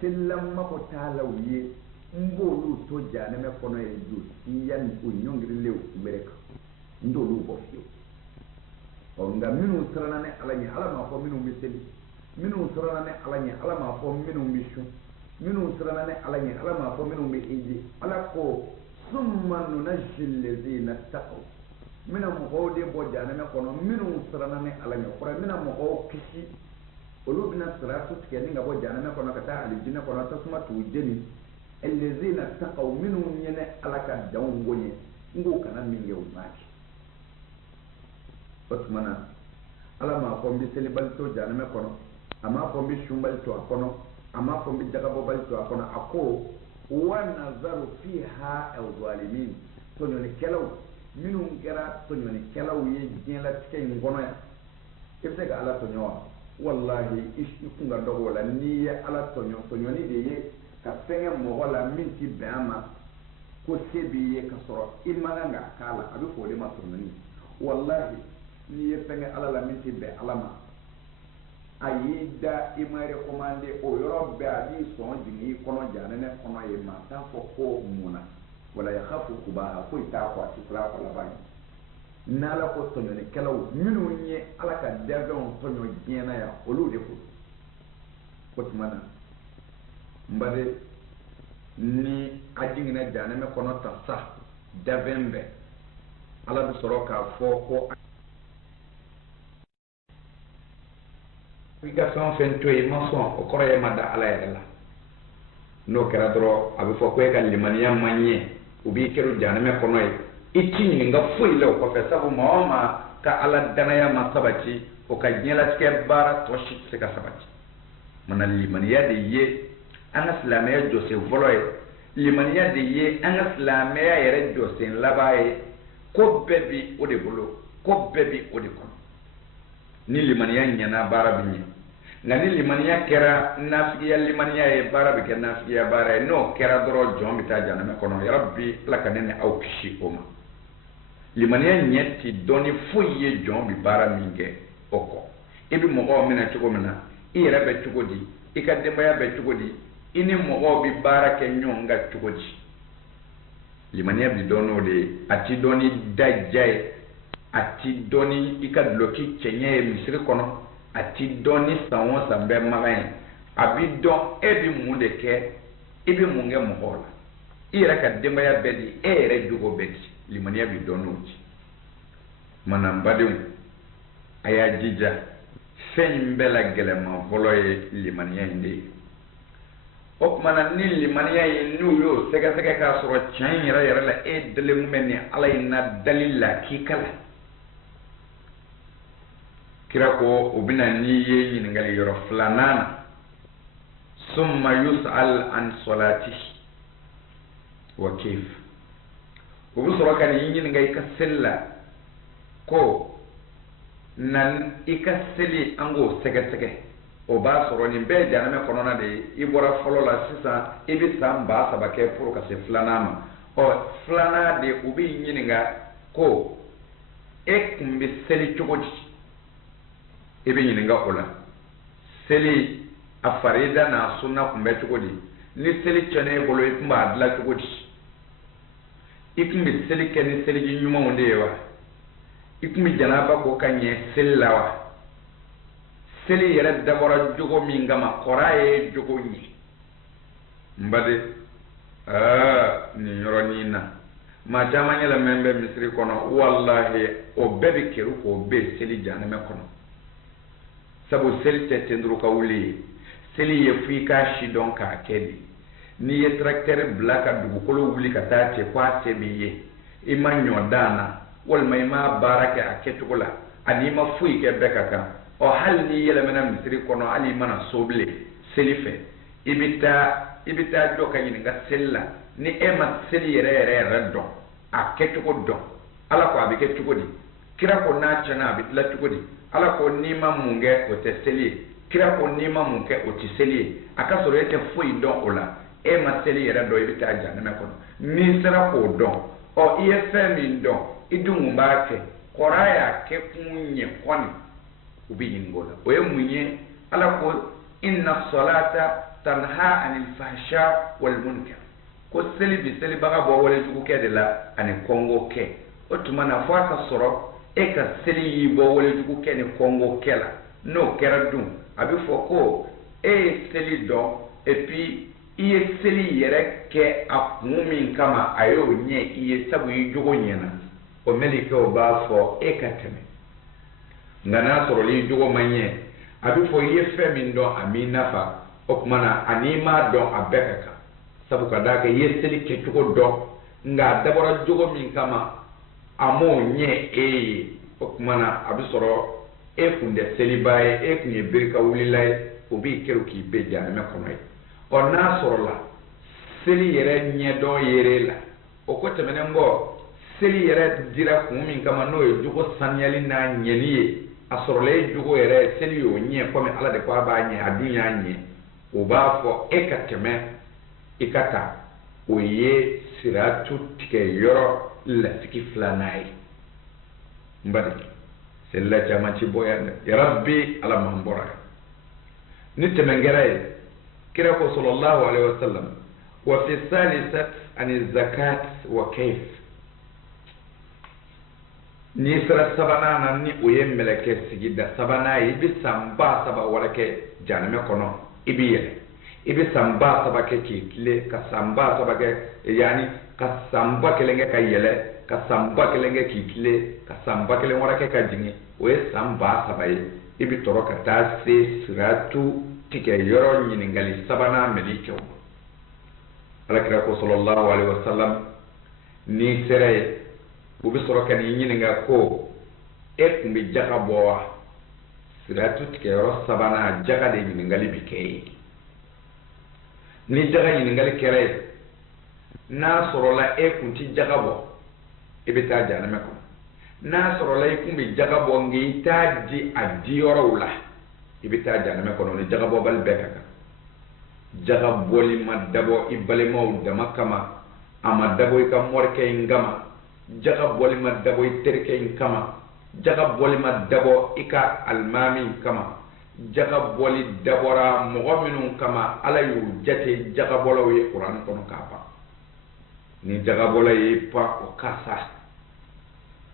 selilamako taalaw ye n b'olu to jahanɛmɛ kɔnɔ ye jithiya ni o ɲɔngirilenw kunbɛrɛ kan n t'olu bɔ fiyewu nka minnu siranna ni ala ɲɛ ala m'a fɔ minnu bɛ seli minnu siranna ni ala ɲɛ ala m'a fɔ minnu bɛ sun minnu siranna ni ala ɲɛ ala m'a fɔ minnu bɛ eji ala ko summa nunajji allazina taqaw n bɛna mɔgɔw de bɔ jahanɛmɛ kɔnɔ minnu siranna ni ala ɲɛ kɔrɔ n bɛna mɔgɔw kisi olu bɛna siratu tigɛ ni ka bɔ jahanɛmɛ kɔnɔ ka taa alijinɛ kɔnɔ tasuma t'u jeni allazina taqaw minnu ɲɛnɛ ala ka danw bonya n k'o kana min kɛ u b'a kɛ o tuma na ala m'a fɔ n bɛ selibali to jahanɛmɛ kɔnɔ a m'a fɔ n bɛ sunbali to a kɔnɔ a m'a fɔ n bɛ jagabɔbali to a kɔnɔ a ko wa nazaru fiha adh-dhalimin tɔɲɔnikɛlaw minnu kɛra tɔɲɔnikɛlaw ye diɲɛlatigɛ in kɔnɔ yan i bɛ se ka ala tɔɲɔ wa wallahi i kun ka dɔgɔ o la n'i ye ala tɔɲɔ tɔɲɔni de ye ka fɛnkɛ mɔgɔ la min ti bɛn a ma ko se b'i ye ka sɔrɔ i man kan k'a k'a la a bɛ fɔ o de ma tɔɲɔni wallahi n'i ye fɛnkɛ ala la min ti bɛn ala ma a y'i da i ma recommandé o yɔrɔ bɛɛ a b'i sɔn jigin i kɔnɔ jahanɛmɛ kɔnɔ ye maa t'a fɔ ko mun na wala yakhafu kubaha foyi t'a fɔ a ti fila fɔ laban ye n'ala ko tɔɲɔnikɛlaw minnu ye ala ka dafɛnw tɔɲɔ diɲɛ na yan olu de ko o tuma na n bade ni a jiginna jahanɛmɛ kɔnɔ ta sa dafɛn bɛɛ ala bɛ sɔrɔ k'a fɔ ko i ka fɛn o fɛn to yen i ma sɔn o kɔrɔ ye ma da ala yɛrɛ la n'o kɛra dɔrɔn a bɛ fɔ ko e ka limaniya man ɲɛ ubi kero janame kono itini nga fuile ko fe sabu maoma ka ala danaya masabati o ka nyela ke bara to shit se ka sabati manal limaniya de ye an islamaya jo se voloy limaniya de ye an islamaya yere jo se labaye ko bebi o de bolo ko bebi o de kono ni limaniya nyana bara bi ngani limaniya kera nafiya limaniya e bara bi ken nafiya bara e no kera doro jombi ta janame kono ya rabbi lakanene au kishi oma limaniya nyeti doni fuye jombi bara minge oko ibi mogo mina chugo mina ira be chugo di ikade baya be chugo di ini mogo bi bara ke nyonga chugo di limaniya bi dono de ati doni dajjay ati doni ikadloki chenye misiri kono ati doni sanwo sambe magaye abi don ebi munde ke ibi munge mogola ira ka demba ya bedi ere dugo bedi limaniya bi donuji manambadu aya jija fen bela gelema voloye limaniya inde okmana ni limaniya inu yo sega sega ka soro chan yara yara la e dele mumeni ala ina dalila kikala kira ko ubina ni ye nyingali yoro flanana summa yus'al an salati wa kayf ubu soro kan nyingali ka sella ko nan ikaseli ango sege o ba soro ni be janame kono na de ibora folo la sisa ibi samba sabake pour ka se flanama o flana de ubi nyinga ko e kumbi seli chogodi ibi nyinga ola seli afarida na sunna kumbe chogodi ni seli chane bolo ikumba adla chogodi ikumbi seli keni seli nyuma ondewa ikumi janaba ko kanye sellawa seli yere dabora jogo mingama koraye jogo ni mbade ni yoronina ma jamanya la membe misri kono wallahi o bebi keru ko be seli janame kono sabu seli tetendru ka wuli seli ye fika shi don ka kedi ni ye tracteur blaka dugu kolo wuli ka taate kwa sebiye imanyo dana wal may ma baraka aketugola ani ma fuyi ke bekaka o hal ni yele mena misri kono ali mana soble selife ibita do kanyini nga sella ni ema seli yere reddo aketugo do ala ko abi ketugo di kira ko na chana abi la tugo di ala ko ni ma munge o te seli kira ko ni ma munge o ti seli aka so rete fuyi don ola ema seli yere do ibita jana na kono ni sera ko don o ife min don idungu mbake koraya ke kunye kwani ubi ngola oye munye ala ko inna salata tanha anil fahsha wal munkar ko seli bi seli baga bo wala jugu ke de la ani kongo ke otumana faka soro e ka seli yi bo wala jugu ke ni kongo kela no kera dum abi foko e seli do et puis iye seli yere ke akumi kama ayo nye iye sabu yi jugo nyena o melike o ba fo ekateme ngana soro li jogo manye abi fo ye femi ndo amina fa o kumana anima do abekaka sabu kada ke ye seli ke jogo do nga dabora jogo min kama amo nye o kumana abi soro e funde seli baye e kunye birka wulilay o bi keru ki be janame konoy o na soro la seli yere nye do yere la o ko temene mbo seli yere dira kumin kama no e jugo sanyali na nyeniye asorole jugo yere seli yo nye kome ala de kwa ba nye adunya nye o ba fo ekateme ikata oye siratu tike yoro la tiki flanai mbadi sella chama ci boyande ya rabbi ala mambora ni temengere kira ko sallallahu alaihi wasallam wa fi salisat an zakat wa kayf ni sara sabana nan ni oye meleke sigida sabana ibi samba saba wala ke janame kono ibi yele ibi samba saba ke kile ka samba saba ke yani ka samba kelenge ka yele ka samba kelenge kile ka samba kelenge wala ke ka jingi oye samba saba ibi toro ka ta se siratu tike yoro nyini ngali sabana melike ala kira ko sallallahu alaihi wasallam ni sere bu bi soro kan yin nga ko e kumbi jaga boa siratu ke ro sabana jaga de yin ngali bikei ni jaga yin ngali kere na soro la e kunti jaga bo e bita jana me ko na soro la e kumbi jaga bo ngi ta di adioro la e bita jana me ko no ni jaga bo bal bekaka jaga boli madabo ibale maw dama kama ama dabo ka morke ngama jaga boli madabo terke kama jaga boli madabo ika almami kama jaga boli dabora mu'minun kama ala yu jate jaga bolo ye qur'an kono kapa ni jaga bolo ye pa o kasa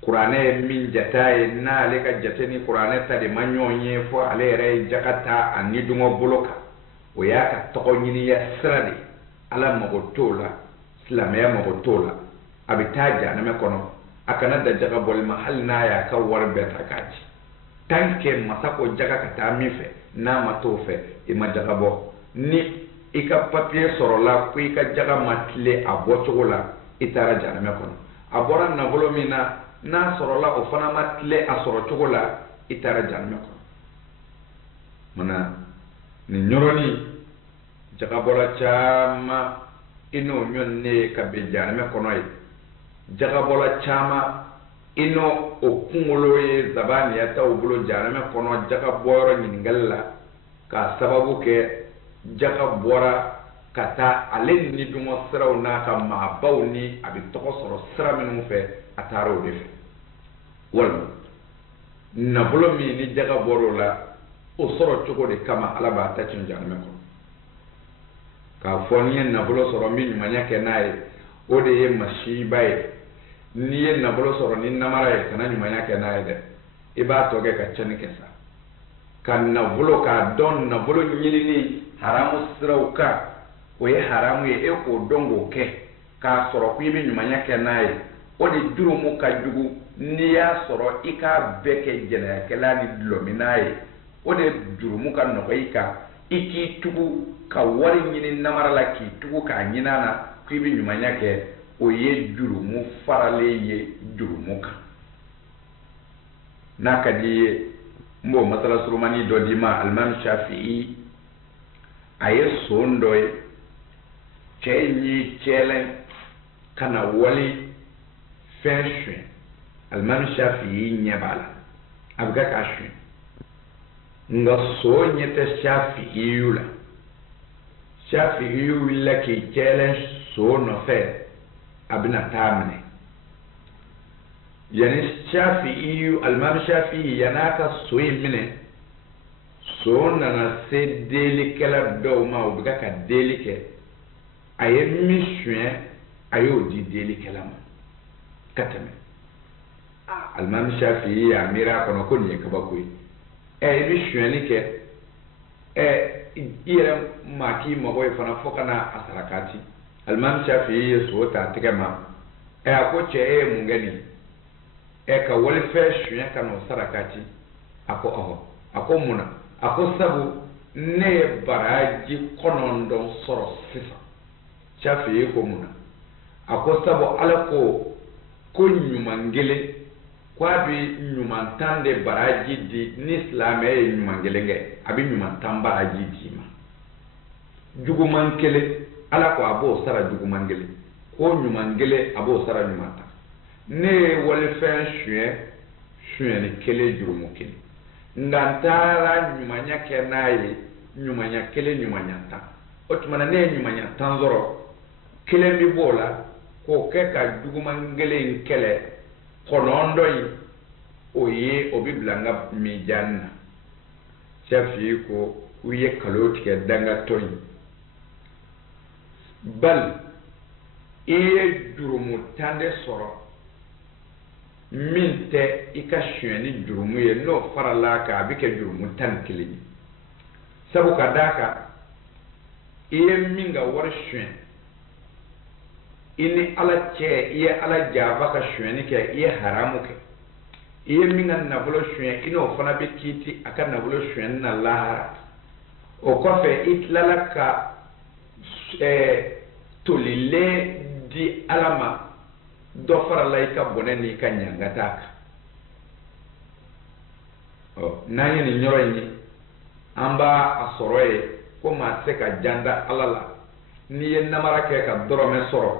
qur'ane min jataye na le ka jate ni qur'ane ta de manyonye fo ale re jakata ani dungo boloka o ya ka togo nyini ya sirade ala mago tola islamaya mago tola abitaja na me kono akana da jaga bol mahal na ya ka war beta kaji tanke masako jaga kata mi fe na mato fe e ma jaga bo ni ika papier soro la ku ika jaga matle aboto la itara jana me kono abora na bolo mina na soro la o fana matle asoro chogola itara jana me kono mana ni nyoroni jaga bola chama ino nyonne ka be jana me kono yi jaga bola chama ino o kungolo ye zabani ya taw bulo jana me kono jaga boro nyingalla ka sababu ke jaga bora kata alen ni dumo siraw na ka ma bawni abi toko soro sira minun fe ataro de fe wala na bulo mi ni jaga boro la o soro chogo de kama alaba ta cin jana me kono ka foni na bulo soro mi nyumanya ke nae o de ye mashibai ni ye na bulo soro ni namara ye kana nyumanya ke nae de iba toge ka chani kesa kan na bulo ka don na bulo nyini ni haramu sirauka o ye haramu ye e ko dongo ke ka soro ku ibi nyumanya ke nae o de duro mu ka jugu ni ya soro ika beke jena ke la ni lominae o de duro mu ka no ka iki tugu ka wari nyini namara la ki tugu ka nyinana ku ibi nyumanya ke o ye juru mu farale ye juru mu ka naka di mbo masala surumani do di ma alman shafi'i aye sondoy chenyi chelen kana wali fenshwe alman shafi'i nyabala abga kashwe nga so nyete shafi'i yula shafi'i yula ki chelen so no fe abina tamne yani shafi'i alman shafi'i yanaka soyi mine so nana se deli kala do ma o biga ka deli ke aye mission ayo di deli kala ma katame alman shafi'i ya mira kono ko ni ka bakoy mission ni ke ira maki mo boy fana fokana asarakati alman shafi'i so ta tegama ako che mungani ka wali fe shuya kanu sarakati ako muna ako sabu ne baraji konondo soro sisa shafi'i ko muna ako sabu alako ko nyumangele kwabi nyumantande baraji di ni islame nyumangele nge abi nyumantan baraji di ma jugumankele ala ko abo sara jugumangele ko nyumangele abo sara nyumanta ne wale fen shue ni kele jurumu kele ngantara nyumanya kenaye nyumanya kele nyumanya ta otumana ne nyumanya tanzoro kele mi bola ko keka jugumangele nkele konondo yi oye obiblanga mi janna shafi ko uye kaloti ke danga toyi bal iye jurumu tande soro minte ika shweni jurumu ye no farala ka abike jurumu tan kilini sabu kadaka iye minga war shwen ini ala che iye ala java ka shweni ke iye haramu ke iye minga nabulo shwen ino fana be kiti aka nabulo shwen na lahara o kofe itlala ka tolile di alama dɔ farala i ka bɔnɛ n'i ka ɲangata kan n'an ye nin yɔrɔ in ye an b'a a sɔrɔ ye ko maa tɛ se ka janda ala la n'i ye namara kɛ ka dɔrɔmɛ sɔrɔ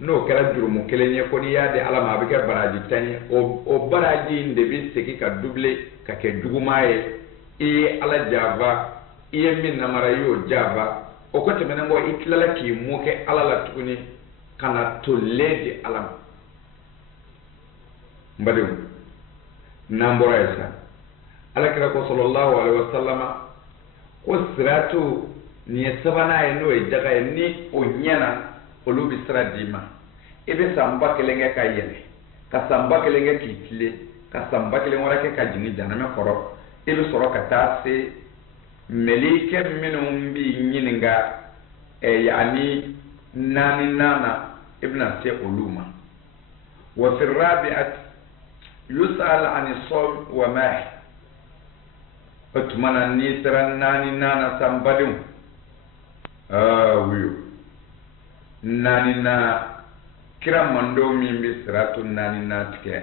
n'o kɛra jurumu kelen ye ko n'i y'a di ala ma a bɛ kɛ baraji 10 ye o baraji in de bɛ segin ka double ka kɛ juguman ye i ye ala janfa i ye min namara i y'o janfa o ko tɛmɛnen kɔ i tilala k'i mun kɛ ala la tuguni ka na tolen di ala ma n badenw n'an bɔra yen sa alakira ko sallallahu alaihi wasallama ko siratu nin ye sabanan ye n'o ye jaga ye ni o ɲɛna olu bɛ sira d'i ma i bɛ san 1000 kɛ ka yɛlɛ ka san 1000 kɛ k'i tile ka san 1000 wɛrɛ kɛ ka jigin jahanama kɔrɔ i bɛ sɔrɔ ka taa se melikɛ minnu b'i ɲininka yani 4 na i bɛna se olu ma wa fi rabi'at yus'al an as-sawm wa ma o tuma na n'i sera 4 na san badenw wuyo 4 na kira mando min bɛ siratu 4 na tigɛ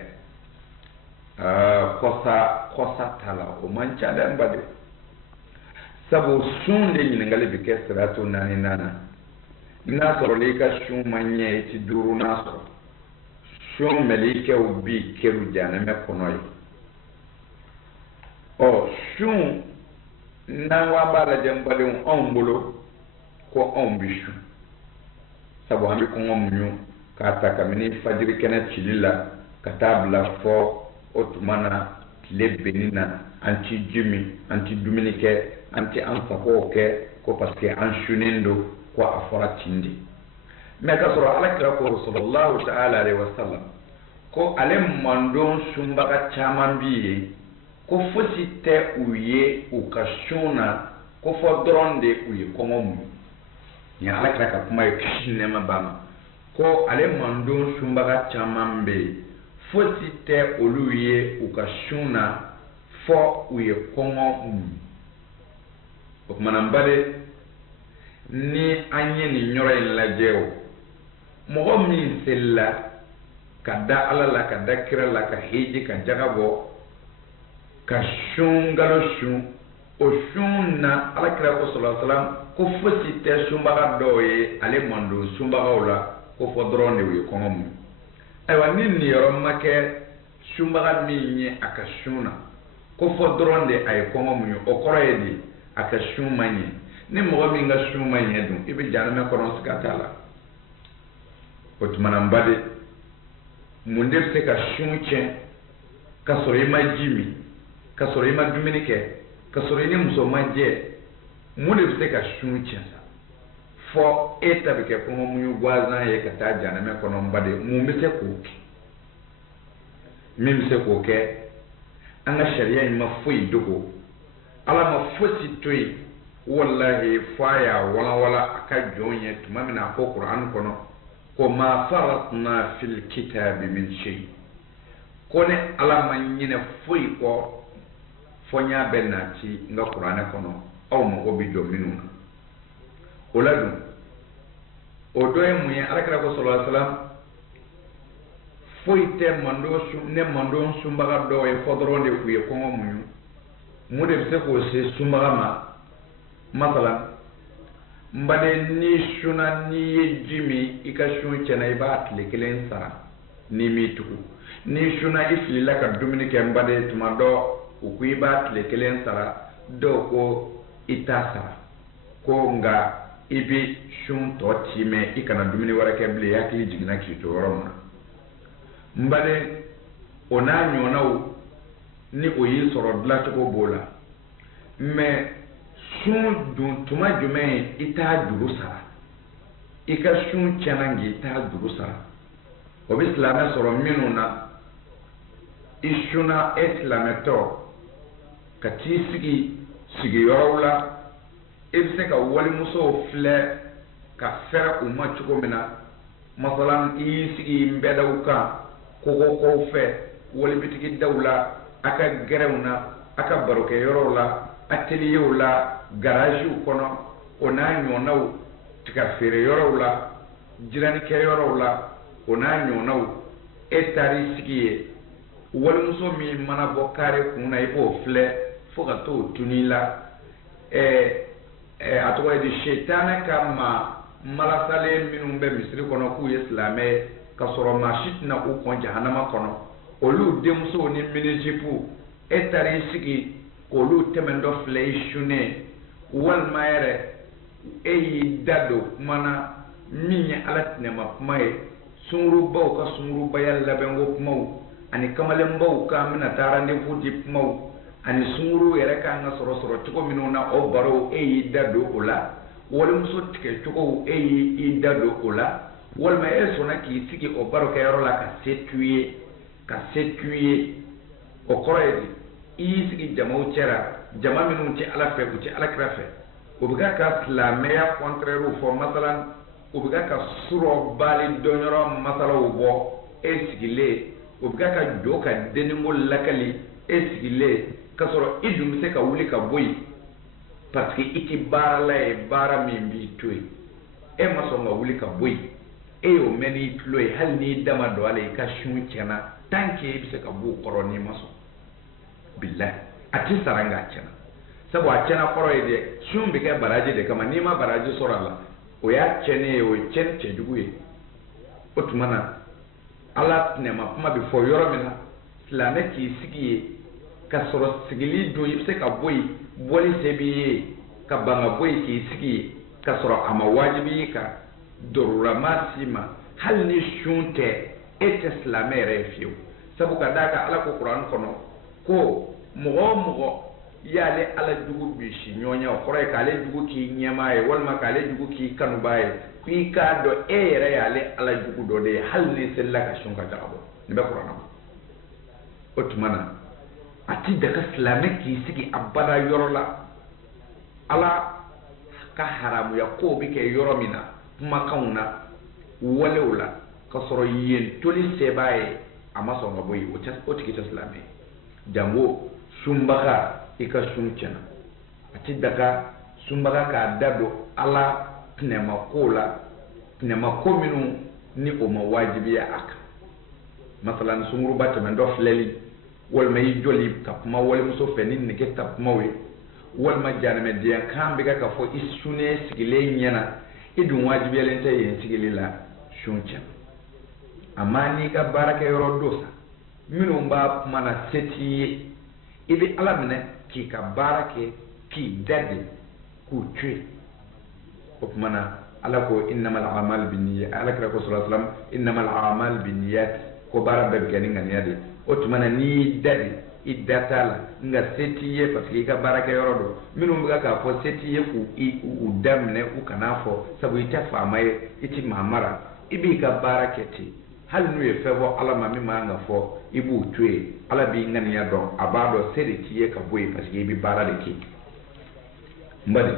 kɔsa tala o man ca dɛ n badenw sabu sun de ɲininkali bɛ kɛ siratu 4 na n'a sɔrɔ i ka sun ma ɲɛ i ti 5 na sɔrɔ sun melikɛw bi kɛru jahanama kɔnɔ ye sun n'an ko an b'a lajɛ n badenw anw bolo ko anw bɛ sun sabu an bɛ kɔngɔ muɲu k'a ta kabini fajiri kɛnɛ cili la ka taa bila fɔ o tuma na tile benni na an ti ji min an ti dumuni kɛ an ti an sagow kɛ ko parce que an sunnen don ko a fɔra tin de mais ka sɔrɔ alakira ko sallallahu ta'ala alaihi wasallam ko ale mandon sunbaga caman bi ye ko fosi tɛ u ye u ka sun na ko fɔ dɔrɔn de u ye kɔngɔ muɲu ni alakira ka kuma ye kisi nɛɛma b'a ma ko ale mandon sunbaga caman bɛ yen fosi tɛ olu ye u ka sun na fɔ u ye kɔngɔ muɲu o kumana n bade ni an ye nin yɔrɔ in lajɛ o mɔgɔ min selila ka da ala la ka da kira la ka hiji ka jaga bɔ ka sun galo sun o sun na alakira ko sallallahu alaihi wasallam ko fosi tɛ sunbaga dɔw ye ale mandon sunbagaw la ko fɔ dɔrɔn de ye kɔngɔ muɲu ayiwa ni nin yɔrɔ ma kɛ sunbaga min ye a ka sun na ko fɔ dɔrɔn de a ye kɔngɔ muɲu o kɔrɔ ye de a ka sun man ɲɛ ni mɔgɔ min ka sun man ɲɛ dun i bɛ jahanama kɔnɔ siga t'a la o tuma na n baden mun de bɛ se ka sun tiɲɛ ka sɔrɔ i ma ji min ka sɔrɔ i ma dumuni kɛ ka sɔrɔ i ni muso ma jɛ mun de bɛ se ka sun tiɲɛ sa fɔ e ta bɛ kɛ kɔngɔ muɲu gansan ye ka taa jahanama kɔnɔ n baden mun bɛ se k'o kɛ min bɛ se k'o kɛ an ka sariya in ma foyi dogo ala ma fosi to yen wallahi fɔ a y'a walawala a ka jɔn ye tuma min na a ko kuran kɔnɔ ko ma faratna fil kitabi min shay ko ne ala ma ɲinɛ foyi kɔ fɔ n y'a bɛɛ nati n ka kuranɛ kɔnɔ aw mago bɛ jɔ minnu na o la dun o dɔ ye mun ye alakira ko sallallahu alaihi wasallam foyi tɛ mandon sunbaga dɔw ye fɔ dɔrɔn de k'u ye kɔngɔ muɲu mun de bɛ se k'o se sunbaga ma masalan n baden ni sunna n'i ye ji min i ka sun tiɲɛna i b'a tile 1 sara n'i m'i tugu ni sunna i filila ka dumuni kɛ n baden tuma dɔ u ko i b'a tile 1 sara dɔw ko i t'a sara ko nka i bɛ sun tɔ timɛ i kana dumuni wɛrɛ kɛ bilen i hakili jiginna k'i to yɔrɔ min na n baden o n'a ɲɔgɔnnaw ni o y'i sɔrɔ dilancogo b'o la mais sun dun tuma jumɛn i t'a juru sara i ka sun tiɲɛna nka i t'a juru sara o bɛ silamɛ sɔrɔ minnu na i sunna e silamɛtɔ ka t'i sigi sigiyɔrɔw la i bɛ se ka walimusow filɛ ka fɛrɛ u ma cogo min na masalan i y'i sigi nbɛdaw kan kogokow fɛ walibitigi daw la a ka gɛrɛw na a ka barokɛyɔrɔw la ateliers la garages kɔnɔ o n'a ɲɔgɔnnaw tiga feere yɔrɔw la jiranikɛ yɔrɔw la o n'a ɲɔgɔnnaw e tari sigi ye walimuso min mana bɔ kare kun na i b'o filɛ fo ka t'o tuni la a tɔgɔ ye di shetane ka malasalen minnu bɛ misiri kɔnɔ k'u ye silamɛ ye ka sɔrɔ maa si tɛna u kɔn jahanama kɔnɔ olu denmusow ni minijipu e tari sigi k'olu tɛmɛntɔ filɛ i sunnen walima yɛrɛ e y'i da don kuma na min ye ala tɛnɛma kuma ye sungurubaw ka sungurubaya labɛnko kumaw ani kamalenbaw ka mina taa rendez-vous di kumaw ani sunguru yɛrɛ kan ka sɔrɔ cogo minnu na o barow e y'i da don o la walimuso tigɛ cogow e y'i da don o la walima e sɔnna k'i sigi o barokɛyɔrɔ la ka se t'u ye o kɔrɔ ye di i y'i sigi jamaw cɛra jama minnu tɛ ala fɛ u tɛ alakira fɛ o bɛ ka silamɛya contraire fɔ masalan o bɛ ka surɔ bali dɔnyɔrɔ masalaw bɔ e sigilen o bɛ ka jɔ ka denninko lakali e sigilen ka sɔrɔ i dun bɛ se ka wuli ka bɔ yen parce que i tɛ baara la ye baara min b'i to yen e ma sɔn ka wuli ka bɔ yen e y'o mɛn n'i tulo ye hali n'i da ma don a la i ka sun tiɲɛna tant que i bɛ se ka bɔ o kɔrɔ n'i ma sɔn bilahi a tɛ sara nka a tiɲɛna sabu a tiɲɛna kɔrɔ ye dɛ sun bɛ kɛ baraji de kama n'i ma baraji sɔrɔ a la o y'a tiɲɛnen ye o ye tiɲɛni cɛjugu ye o tuma na ala tɛnɛma kuma bɛ fɔ yɔrɔ min na silamɛ k'i sigi ye ka sɔrɔ sigili don i bɛ se ka bɔ yen bɔli se b'i ye ka ban ka bɔ yen k'i sigi ye ka sɔrɔ a ma wajibi ye ka dɔrɔrama si ma hali ni sun tɛ e tɛ silamɛ yɛrɛ ye fiyewu sabu ka d'a kan ala ko kuran kɔnɔ ko mɔgɔ o mɔgɔ y'ale ala jugu bisi ɲɔgɔnya o kɔrɔ ye k'ale jugu k'i ɲɛmaa ye walima k'ale jugu k'i kanubaa ye k'i k'a dɔn e yɛrɛ y'ale ala jugu dɔ de ye hali ni selila ka sun ka jaga bɔ nin bɛ kuranna o tuma na a ti daga silamɛ k'i sigi abada yɔrɔ la ala ka haramuya kow bɛ kɛ yɔrɔ min na kumakanw na walew la ka sɔrɔ yen toli se b'a ye a ma sɔn ka bɔ yen o tigi tɛ silamɛ ye jango sunbaga i ka sun tiɲɛna a ti daga sunbaga k'a da don ala tɛnɛma ko la tɛnɛma ko minnu ni o ma wajibiya a kan masalan sunguruba tɛmɛntɔ filɛli walima i jɔli ka kuma walimuso fɛ ni nege ta kumaw ye walima janɛmɛdenya kan bɛ ka fɔ i sunnen sigilen ɲɛna i dun wajibiyalen tɛ yen sigili la sun tiɲɛna amma n'i ka baarakɛyɔrɔ do sa minnu b'a kuma na se t'i ye i bɛ ala minɛ k'i ka baara kɛ k'i da de k'u to yen o tuma na ala ko innamal a'mal binniyat ala kira ko sallallahu alaihi wasallam innamal a'mal binniyat ko baara bɛɛ bɛ kɛ ni ŋaniya de o tuma na n'i y'i da de i da t'a la nka se t'i ye parce que i ka baarakɛyɔrɔ do minnu bɛ k'a fɔ se t'i ye k'u da minɛ u kan'a fɔ sabu i tɛ faama ye i tɛ maa mara i b'i ka baara kɛ ten hali n'u ye fɛn fɔ ala ma min man ka fɔ i b'u to yen ala b'i ŋaniya dɔn a b'a dɔn se de t'i ye ka bɔ yen parce que i bɛ baara de kɛ n bali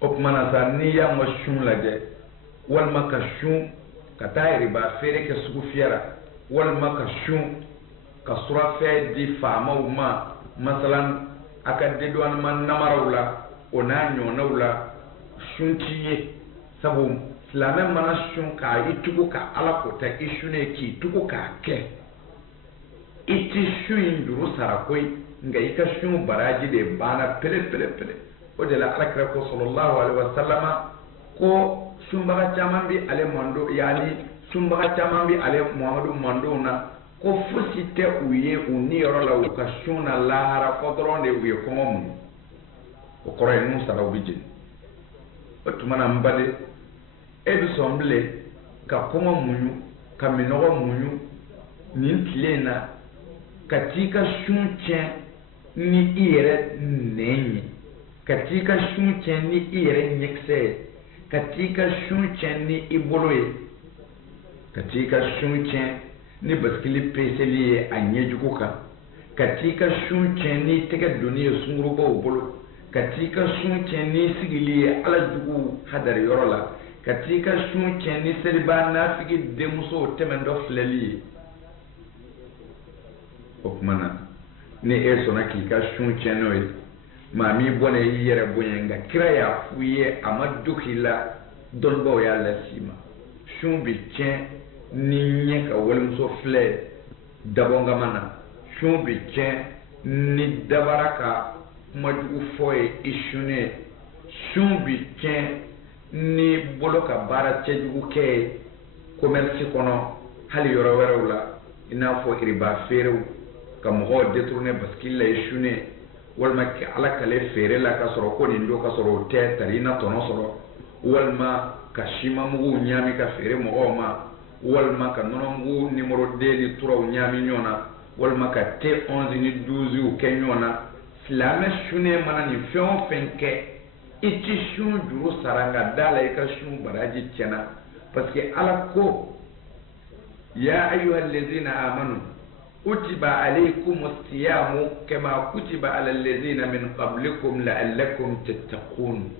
o tuma na sa n'i y'a ma sun lajɛ walima ka sun ka taa yɛrɛba feere kɛ sugu fiyɛ la walima ka sun ka surafɛn di faamaw ma masalan a ka dédouanement namaraw la o n'a ɲɔgɔnnaw la sun t'i ye sabu silamɛ mana sun k'a i tugu ka ala ko tɛ i sunnen k'i tugu k'a kɛ i ti sun in juru sara koyi nka i ka sun baraji de banna pere o de la alakira ko sallallahu alaihi wasallama ko sunbaga caman bi ale mando yani sunbaga caman bi ale muhamadu mandow na ko fosi tɛ u ye u niyɔrɔ la u ka sun na lahara fɔ dɔrɔn de u ye kɔngɔ muɲu o kɔrɔ ye n'u sara u bi jeni o tuma na n bali e bɛ sɔn bilen ka kɔngɔ muɲu ka minɔgɔ muɲu nin tile in na ka t'i ka sun tiɲɛ ni i yɛrɛ nɛn ye ka t'i ka sun tiɲɛ ni i yɛrɛ ɲɛkisɛ ye ka t'i ka sun tiɲɛ ni i bolo ye ka t'i ka sun tiɲɛ ni basikili peseli ye a ɲɛjugu kan ka t'i ka sun tiɲɛ ni tɛgɛ donni ye sungurubaw bolo ka t'i ka sun tiɲɛ ni sigili ye ala jugu hadari yɔrɔ la ka t'i ka sun tiɲɛ ni seliba nafigi denmusow tɛmɛntɔ filɛli ye o tuma na ni e sɔnna k'i ka sun tiɲɛ n'o ye maa min bɔnɛ i yɛrɛ bonya nka kira y'a f'u ye a ma dogo i la dɔnnibaw y'a las'i ma sun bɛ tiɲɛ ni ɲɛ ka walimuso filɛ dabɔngama na sun bi tiɲɛ ni dabara ka kumajugu fɔ ye i sunnen sun bi tiɲɛ ni bolo ka baara cɛjugu kɛ ye commerce kɔnɔ hali yɔrɔ wɛrɛw la i n'a fɔ riba feerew ka mɔgɔw détourner basiki la i sunnen walima ala kale feere la ka sɔrɔ ko nin don ka sɔrɔ o tɛ tari i na tɔnɔ sɔrɔ walima ka simamuguw ɲaami ka feere mɔgɔw ma walima ka nɔnɔmugu numéro 2 ni 3 ɲaami ɲɔgɔn na walima ka T11 ni 12 kɛ ɲɔgɔn na silamɛ sunnen mana nin fɛn o fɛn kɛ i ti sun juru sara nka da la i ka sun baraji tiɲɛna parce que ala ko ya ayyuhal ladzina amanu kutiba alaykumus siyamu kama kutiba alal ladzina min qablikum la'allakum tattaqun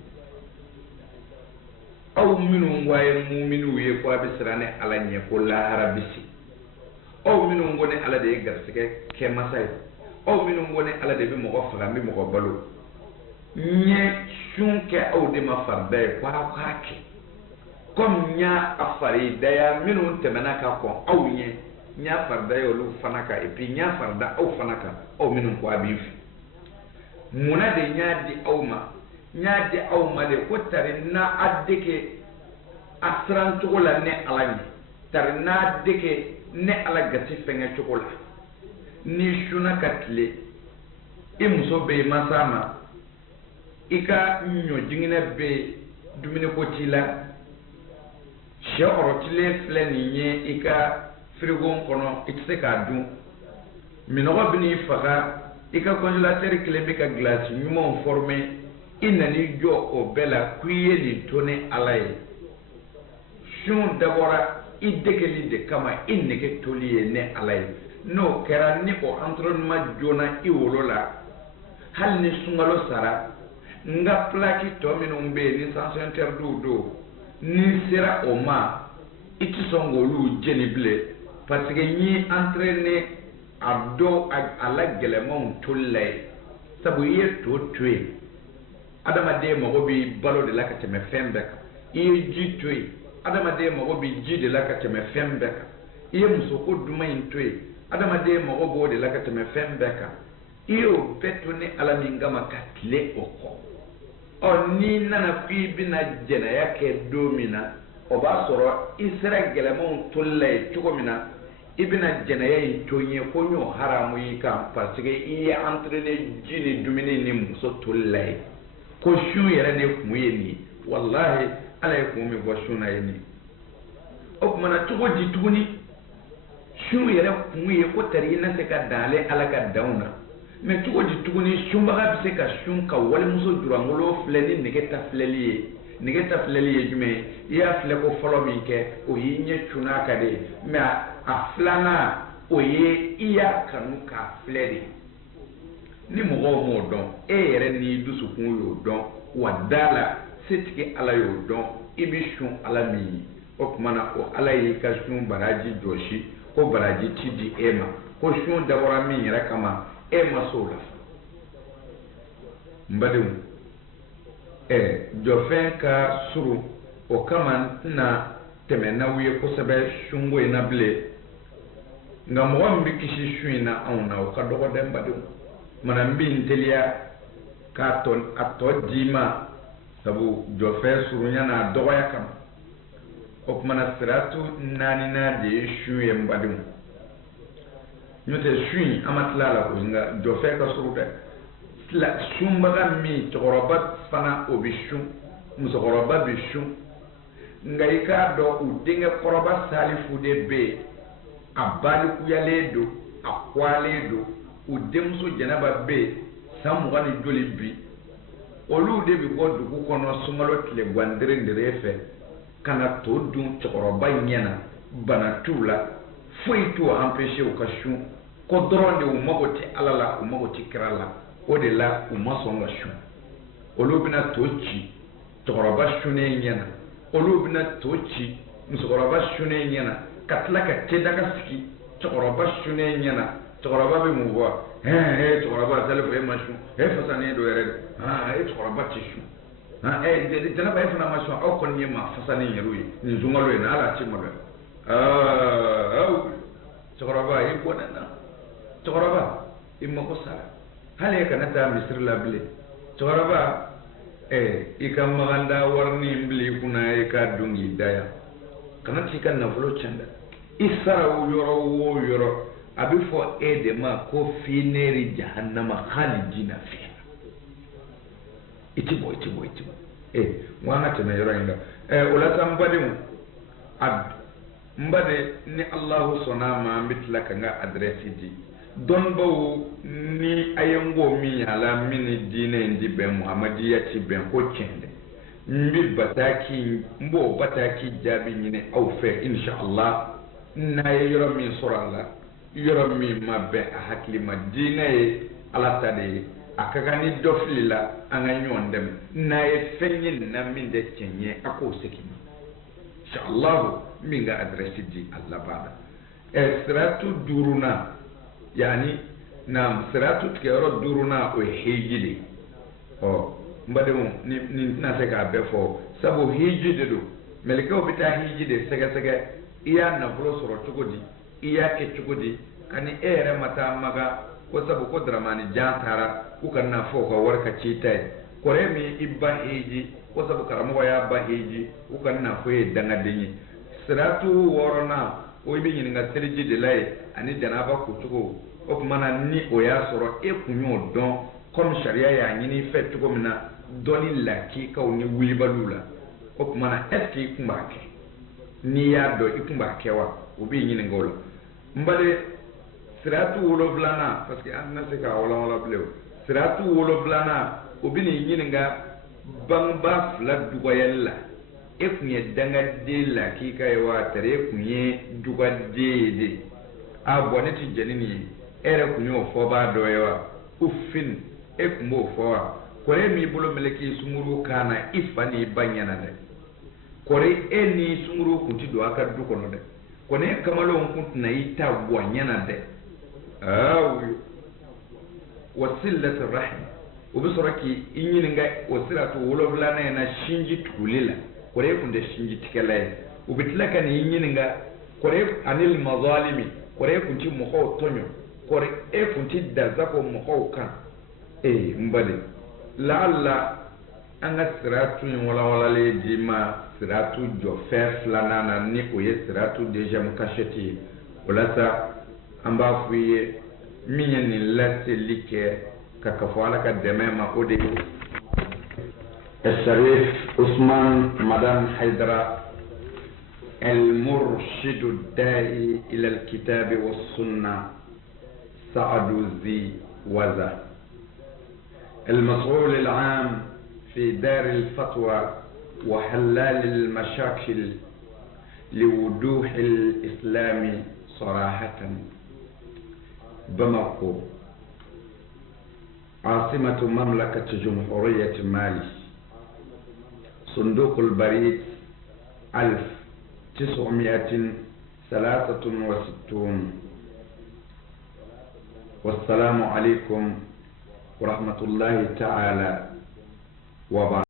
aw minnu waye mu'minu ye ko abisrane ala ɲɛ ko lahara bisi aw minnu ko ni ala de ye garisɛgɛ kɛ masa ye aw minnu ko ni ala de bɛ mɔgɔ faga bɛ mɔgɔ balo ɲɛ sun kɛ aw de ma farida ye ko aw k'a kɛ comme n y'a farida ya minnu tɛmɛna ka kɔn aw ɲɛ n y'a farida ye olu fana kan et puis n y'a farida aw fana kan aw minnu ko a b'i fɛ munna de n y'a di aw ma n y'a di aw ma de ko tari n'a a dege a siran cogo la ne ala ɲɛ tari n'a dege ne ala gasi fɛngɛ cogo la ni suna ka tile i muso bɛ yen masa ma i ka ɲɔ jiginɛ bɛ yen dumuni ko t'i la sɛ ɔrɔtilen filɛ nin ye i ka frigo kɔnɔ i tɛ se k'a dun minɔgɔ bɛ n'i faga i ka congélateur kelen bɛ ka glace ɲumanw former i nan'i jɔ o bɛɛ la k'i ye nin to ni ala ye sun dabɔra i degeli de kama i nege toli ye ne ala ye n'o kɛra ni o entraînement joona i wolo la hali ni sunkalo sara n ka plaque tɔ minnu bɛ yen ni sens interdit don ni sera o ma i tɛ sɔn k'olu jeni bilen parce que n y'i entraîné a dɔw a la gɛlɛmanw toli la ye sabu i ye to to yen adamaden mago bɛ balo de la ka tɛmɛ fɛn bɛɛ kan i ye ji to yen adamaden mago bɛ ji de la ka tɛmɛ fɛn bɛɛ kan i ye musoko duman in to yen adamaden mago b'o de la ka tɛmɛ fɛn bɛɛ kan i y'o bɛɛ to ni ala min kama ka tile o kɔ ɔ n'i nana k'i bɛna jɛnɛya kɛ don min na o b'a sɔrɔ i sera gɛlɛmanw toli la ye cogo min na i bɛna jɛnɛya in to ɲɛ ko n y'o haramu y'i kan parce que i ye entraîné ji ni dumuni ni muso toli la ye ko sun yɛrɛ de kun ye nin ye walahi ala ye kun min fɔ sun na ye nin o tuma na cogo di tuguni sun yɛrɛ kun ye ko tari i na se ka dan ale ala ka danw na mais cogo di tuguni sunbaga bɛ se ka sun ka walimuso jurangolo filɛ ni nege ta filɛli ye nege ta filɛli ye jumɛn i y'a filɛ ko fɔlɔ min kɛ o y'i ɲɛ cunna ka de mais a filanan o ye i y'a kanu k'a filɛ de ni mɔgɔw m'o dɔn e yɛrɛ n'i dusukun y'o dɔn wa da la setigi ala y'o dɔn i bɛ sun ala min ye o tuma na o ala y'i ka sun baraji jɔsi ko baraji ti di e ma ko sun dabɔra min yɛrɛ kama e ma s'o la n badenw jɔfɛn ka surun o kama n tɛna tɛmɛ n'aw ye kosɛbɛ sunko in na bilen nka mɔgɔ min bɛ kisi sun in na anw na o ka dɔgɔ dɛ n badenw mana n bɛ n teliya k'a tɔ d'i ma sabu jɔfɛn surunya n'a dɔgɔya kama o tuma na siratu naaninan de ye sun ye n badenw n'o tɛ sun in an ma tila a la koyi nka jɔfɛn ka surun dɛ sunbaga min cɛkɔrɔba fana o bɛ sun musokɔrɔba bɛ sun nka i k'a dɔn u denkɛ kɔrɔba salifu de bɛ yen a balikuyalen don a kɔlen don u denmuso jɛnɛba bɛ yen san 20 ni joli bi olu de bɛ bɔ dugu kɔnɔ sunkalo tile gandere fɛ ka na to dun cɛkɔrɔba ɲɛna bana t'u la foyi t'u empêcher u ka sun ko dɔrɔn de u mago tɛ ala la u mago tɛ kira la o de la u ma sɔn ka sun olu bɛna to ci cɛkɔrɔba sunnen ɲɛna olu bɛna to ci musokɔrɔba sunnen ɲɛna ka tila ka tedaga sigi cɛkɔrɔba sunnen ɲɛna cɛkɔrɔba bɛ mun fɔ cɛkɔrɔba salifu e ma sun fasanen do yɛrɛ de cɛkɔrɔba tɛ sun jɛnɛba e fana ma sun aw kɔni ye maa fasanen yɛrɛ ye nin sunkalo ye na ala ti malo cɛkɔrɔba i bɔnɛna cɛkɔrɔba i mago sara hali e kana taa misiri la bilen cɛkɔrɔba i ka maganda warinin bila i kunna i ka don k'i da yan kana t'i ka nafolo tiɲɛ dɛ i sara yɔrɔ o yɔrɔ a bɛ fɔ e de ma ko finɛri jahannama khalidina fiha i ti bɔ n ka tɛmɛ yɔrɔ in kan o la sa n badenw n bade ni Allahu sɔnna ma an bɛ tila ka n ka adrɛsi di dɔnnibaw ni a ye n ko min yala min ni diinɛ in ti bɛn muhamadiya ti bɛn ko tiɲɛ dɛ n b'o bataki jaabi ɲini aw fɛ inshallah n'a ye yɔrɔ min sɔrɔ a la yɔrɔ min ma bɛn a hakili ma diinɛ ye ala ta de ye a ka kan ni dɔ fili la an ka ɲɔgɔn dɛmɛ n'a ye fɛn ye nin na min tɛ tiɲɛ ye a k'o segin ma inshallah min ka adrɛsi di a laban na siratu duurunan yani na siratu tigɛyɔrɔ duurunan o ye hiji de n badenw ni tɛna se k'a bɛɛ fɔ sabu hiji de don mɛlɛkɛw bɛ taa hiji de sɛgɛsɛgɛ i y'a nafolo sɔrɔ cogo di i y'a kɛ cogo di ka ni e yɛrɛ ma taa maga ko sabu ko daramani jan taara k'u ka na fɔ u ka wari ka ci ta ye kɔrɔ min i ba hiji ko sabu karamɔgɔ y'a ba hiji u ka na fɔ ye dangaden ye siratu wɔɔrɔnan o bɛ ɲininka seliji de la ye ani janaba kocogo o tuma na ni o y'a sɔrɔ e kun y'o dɔn komi sariya y'a ɲini fɛ cogo min na dɔnni lakikaw ni wilibaliw la o tuma na est ce que i kun b'a kɛ n'i y'a dɔn i kun b'a kɛ wa o b'i ɲininka o la n bale siratu wolonfilanan parce que an tɛna se k'a walawala bilen o siratu wolonfilanan o bɛ n'i ɲininka bangebaa fila dɔgɔyali la e kun ye dangaden lakika ye wa tari e kun ye jugaden ye de a bɔn ne tɛ jɛni nin ye e yɛrɛ kun y'o fɔbaa dɔ ye wa uffin e kun b'o fɔ wa kɔrɔ m'i bolo meleke sunguru kan na i fa n'i ba ɲɛna dɛ kɔrɔ e ni sunguru kun ti don a ka du kɔnɔ dɛ kɔni e kamalenw kun tɛna i ta bɔ a ɲɛna dɛ wasilati rahim o bɛ sɔrɔ k'i ɲininka o siratu wolonfilanan in na sinji tuguli la kɔrɔ e kun tɛ sinji tigɛla ye u bɛ tila ka n'i ɲininka kɔrɔ anil mazalimi kɔrɔ e kun ti mɔgɔw tɔɲɔ kɔrɔ e kun ti dazako mɔgɔw kan n bali laala an ka siratu in walawalalen di ma siratu jɔfɛn filanan na ni o ye siratu deuxième cachette ye o la sa an b'a fɔ i ye min ye nin laseli kɛ ka kafɔ ala ka dɛmɛ ma o de ye Sharif Usman Madan Haidara المرشد الداعي إلى الكتاب والسنة سعد ذي وزة المسؤول العام في دار الفتوى وحلال المشاكل لوضوح الإسلام صراحة بمقو عاصمة مملكة جمهورية مالي صندوق البريد 1963 والسلام عليكم ورحمة الله تعالى وبركاته.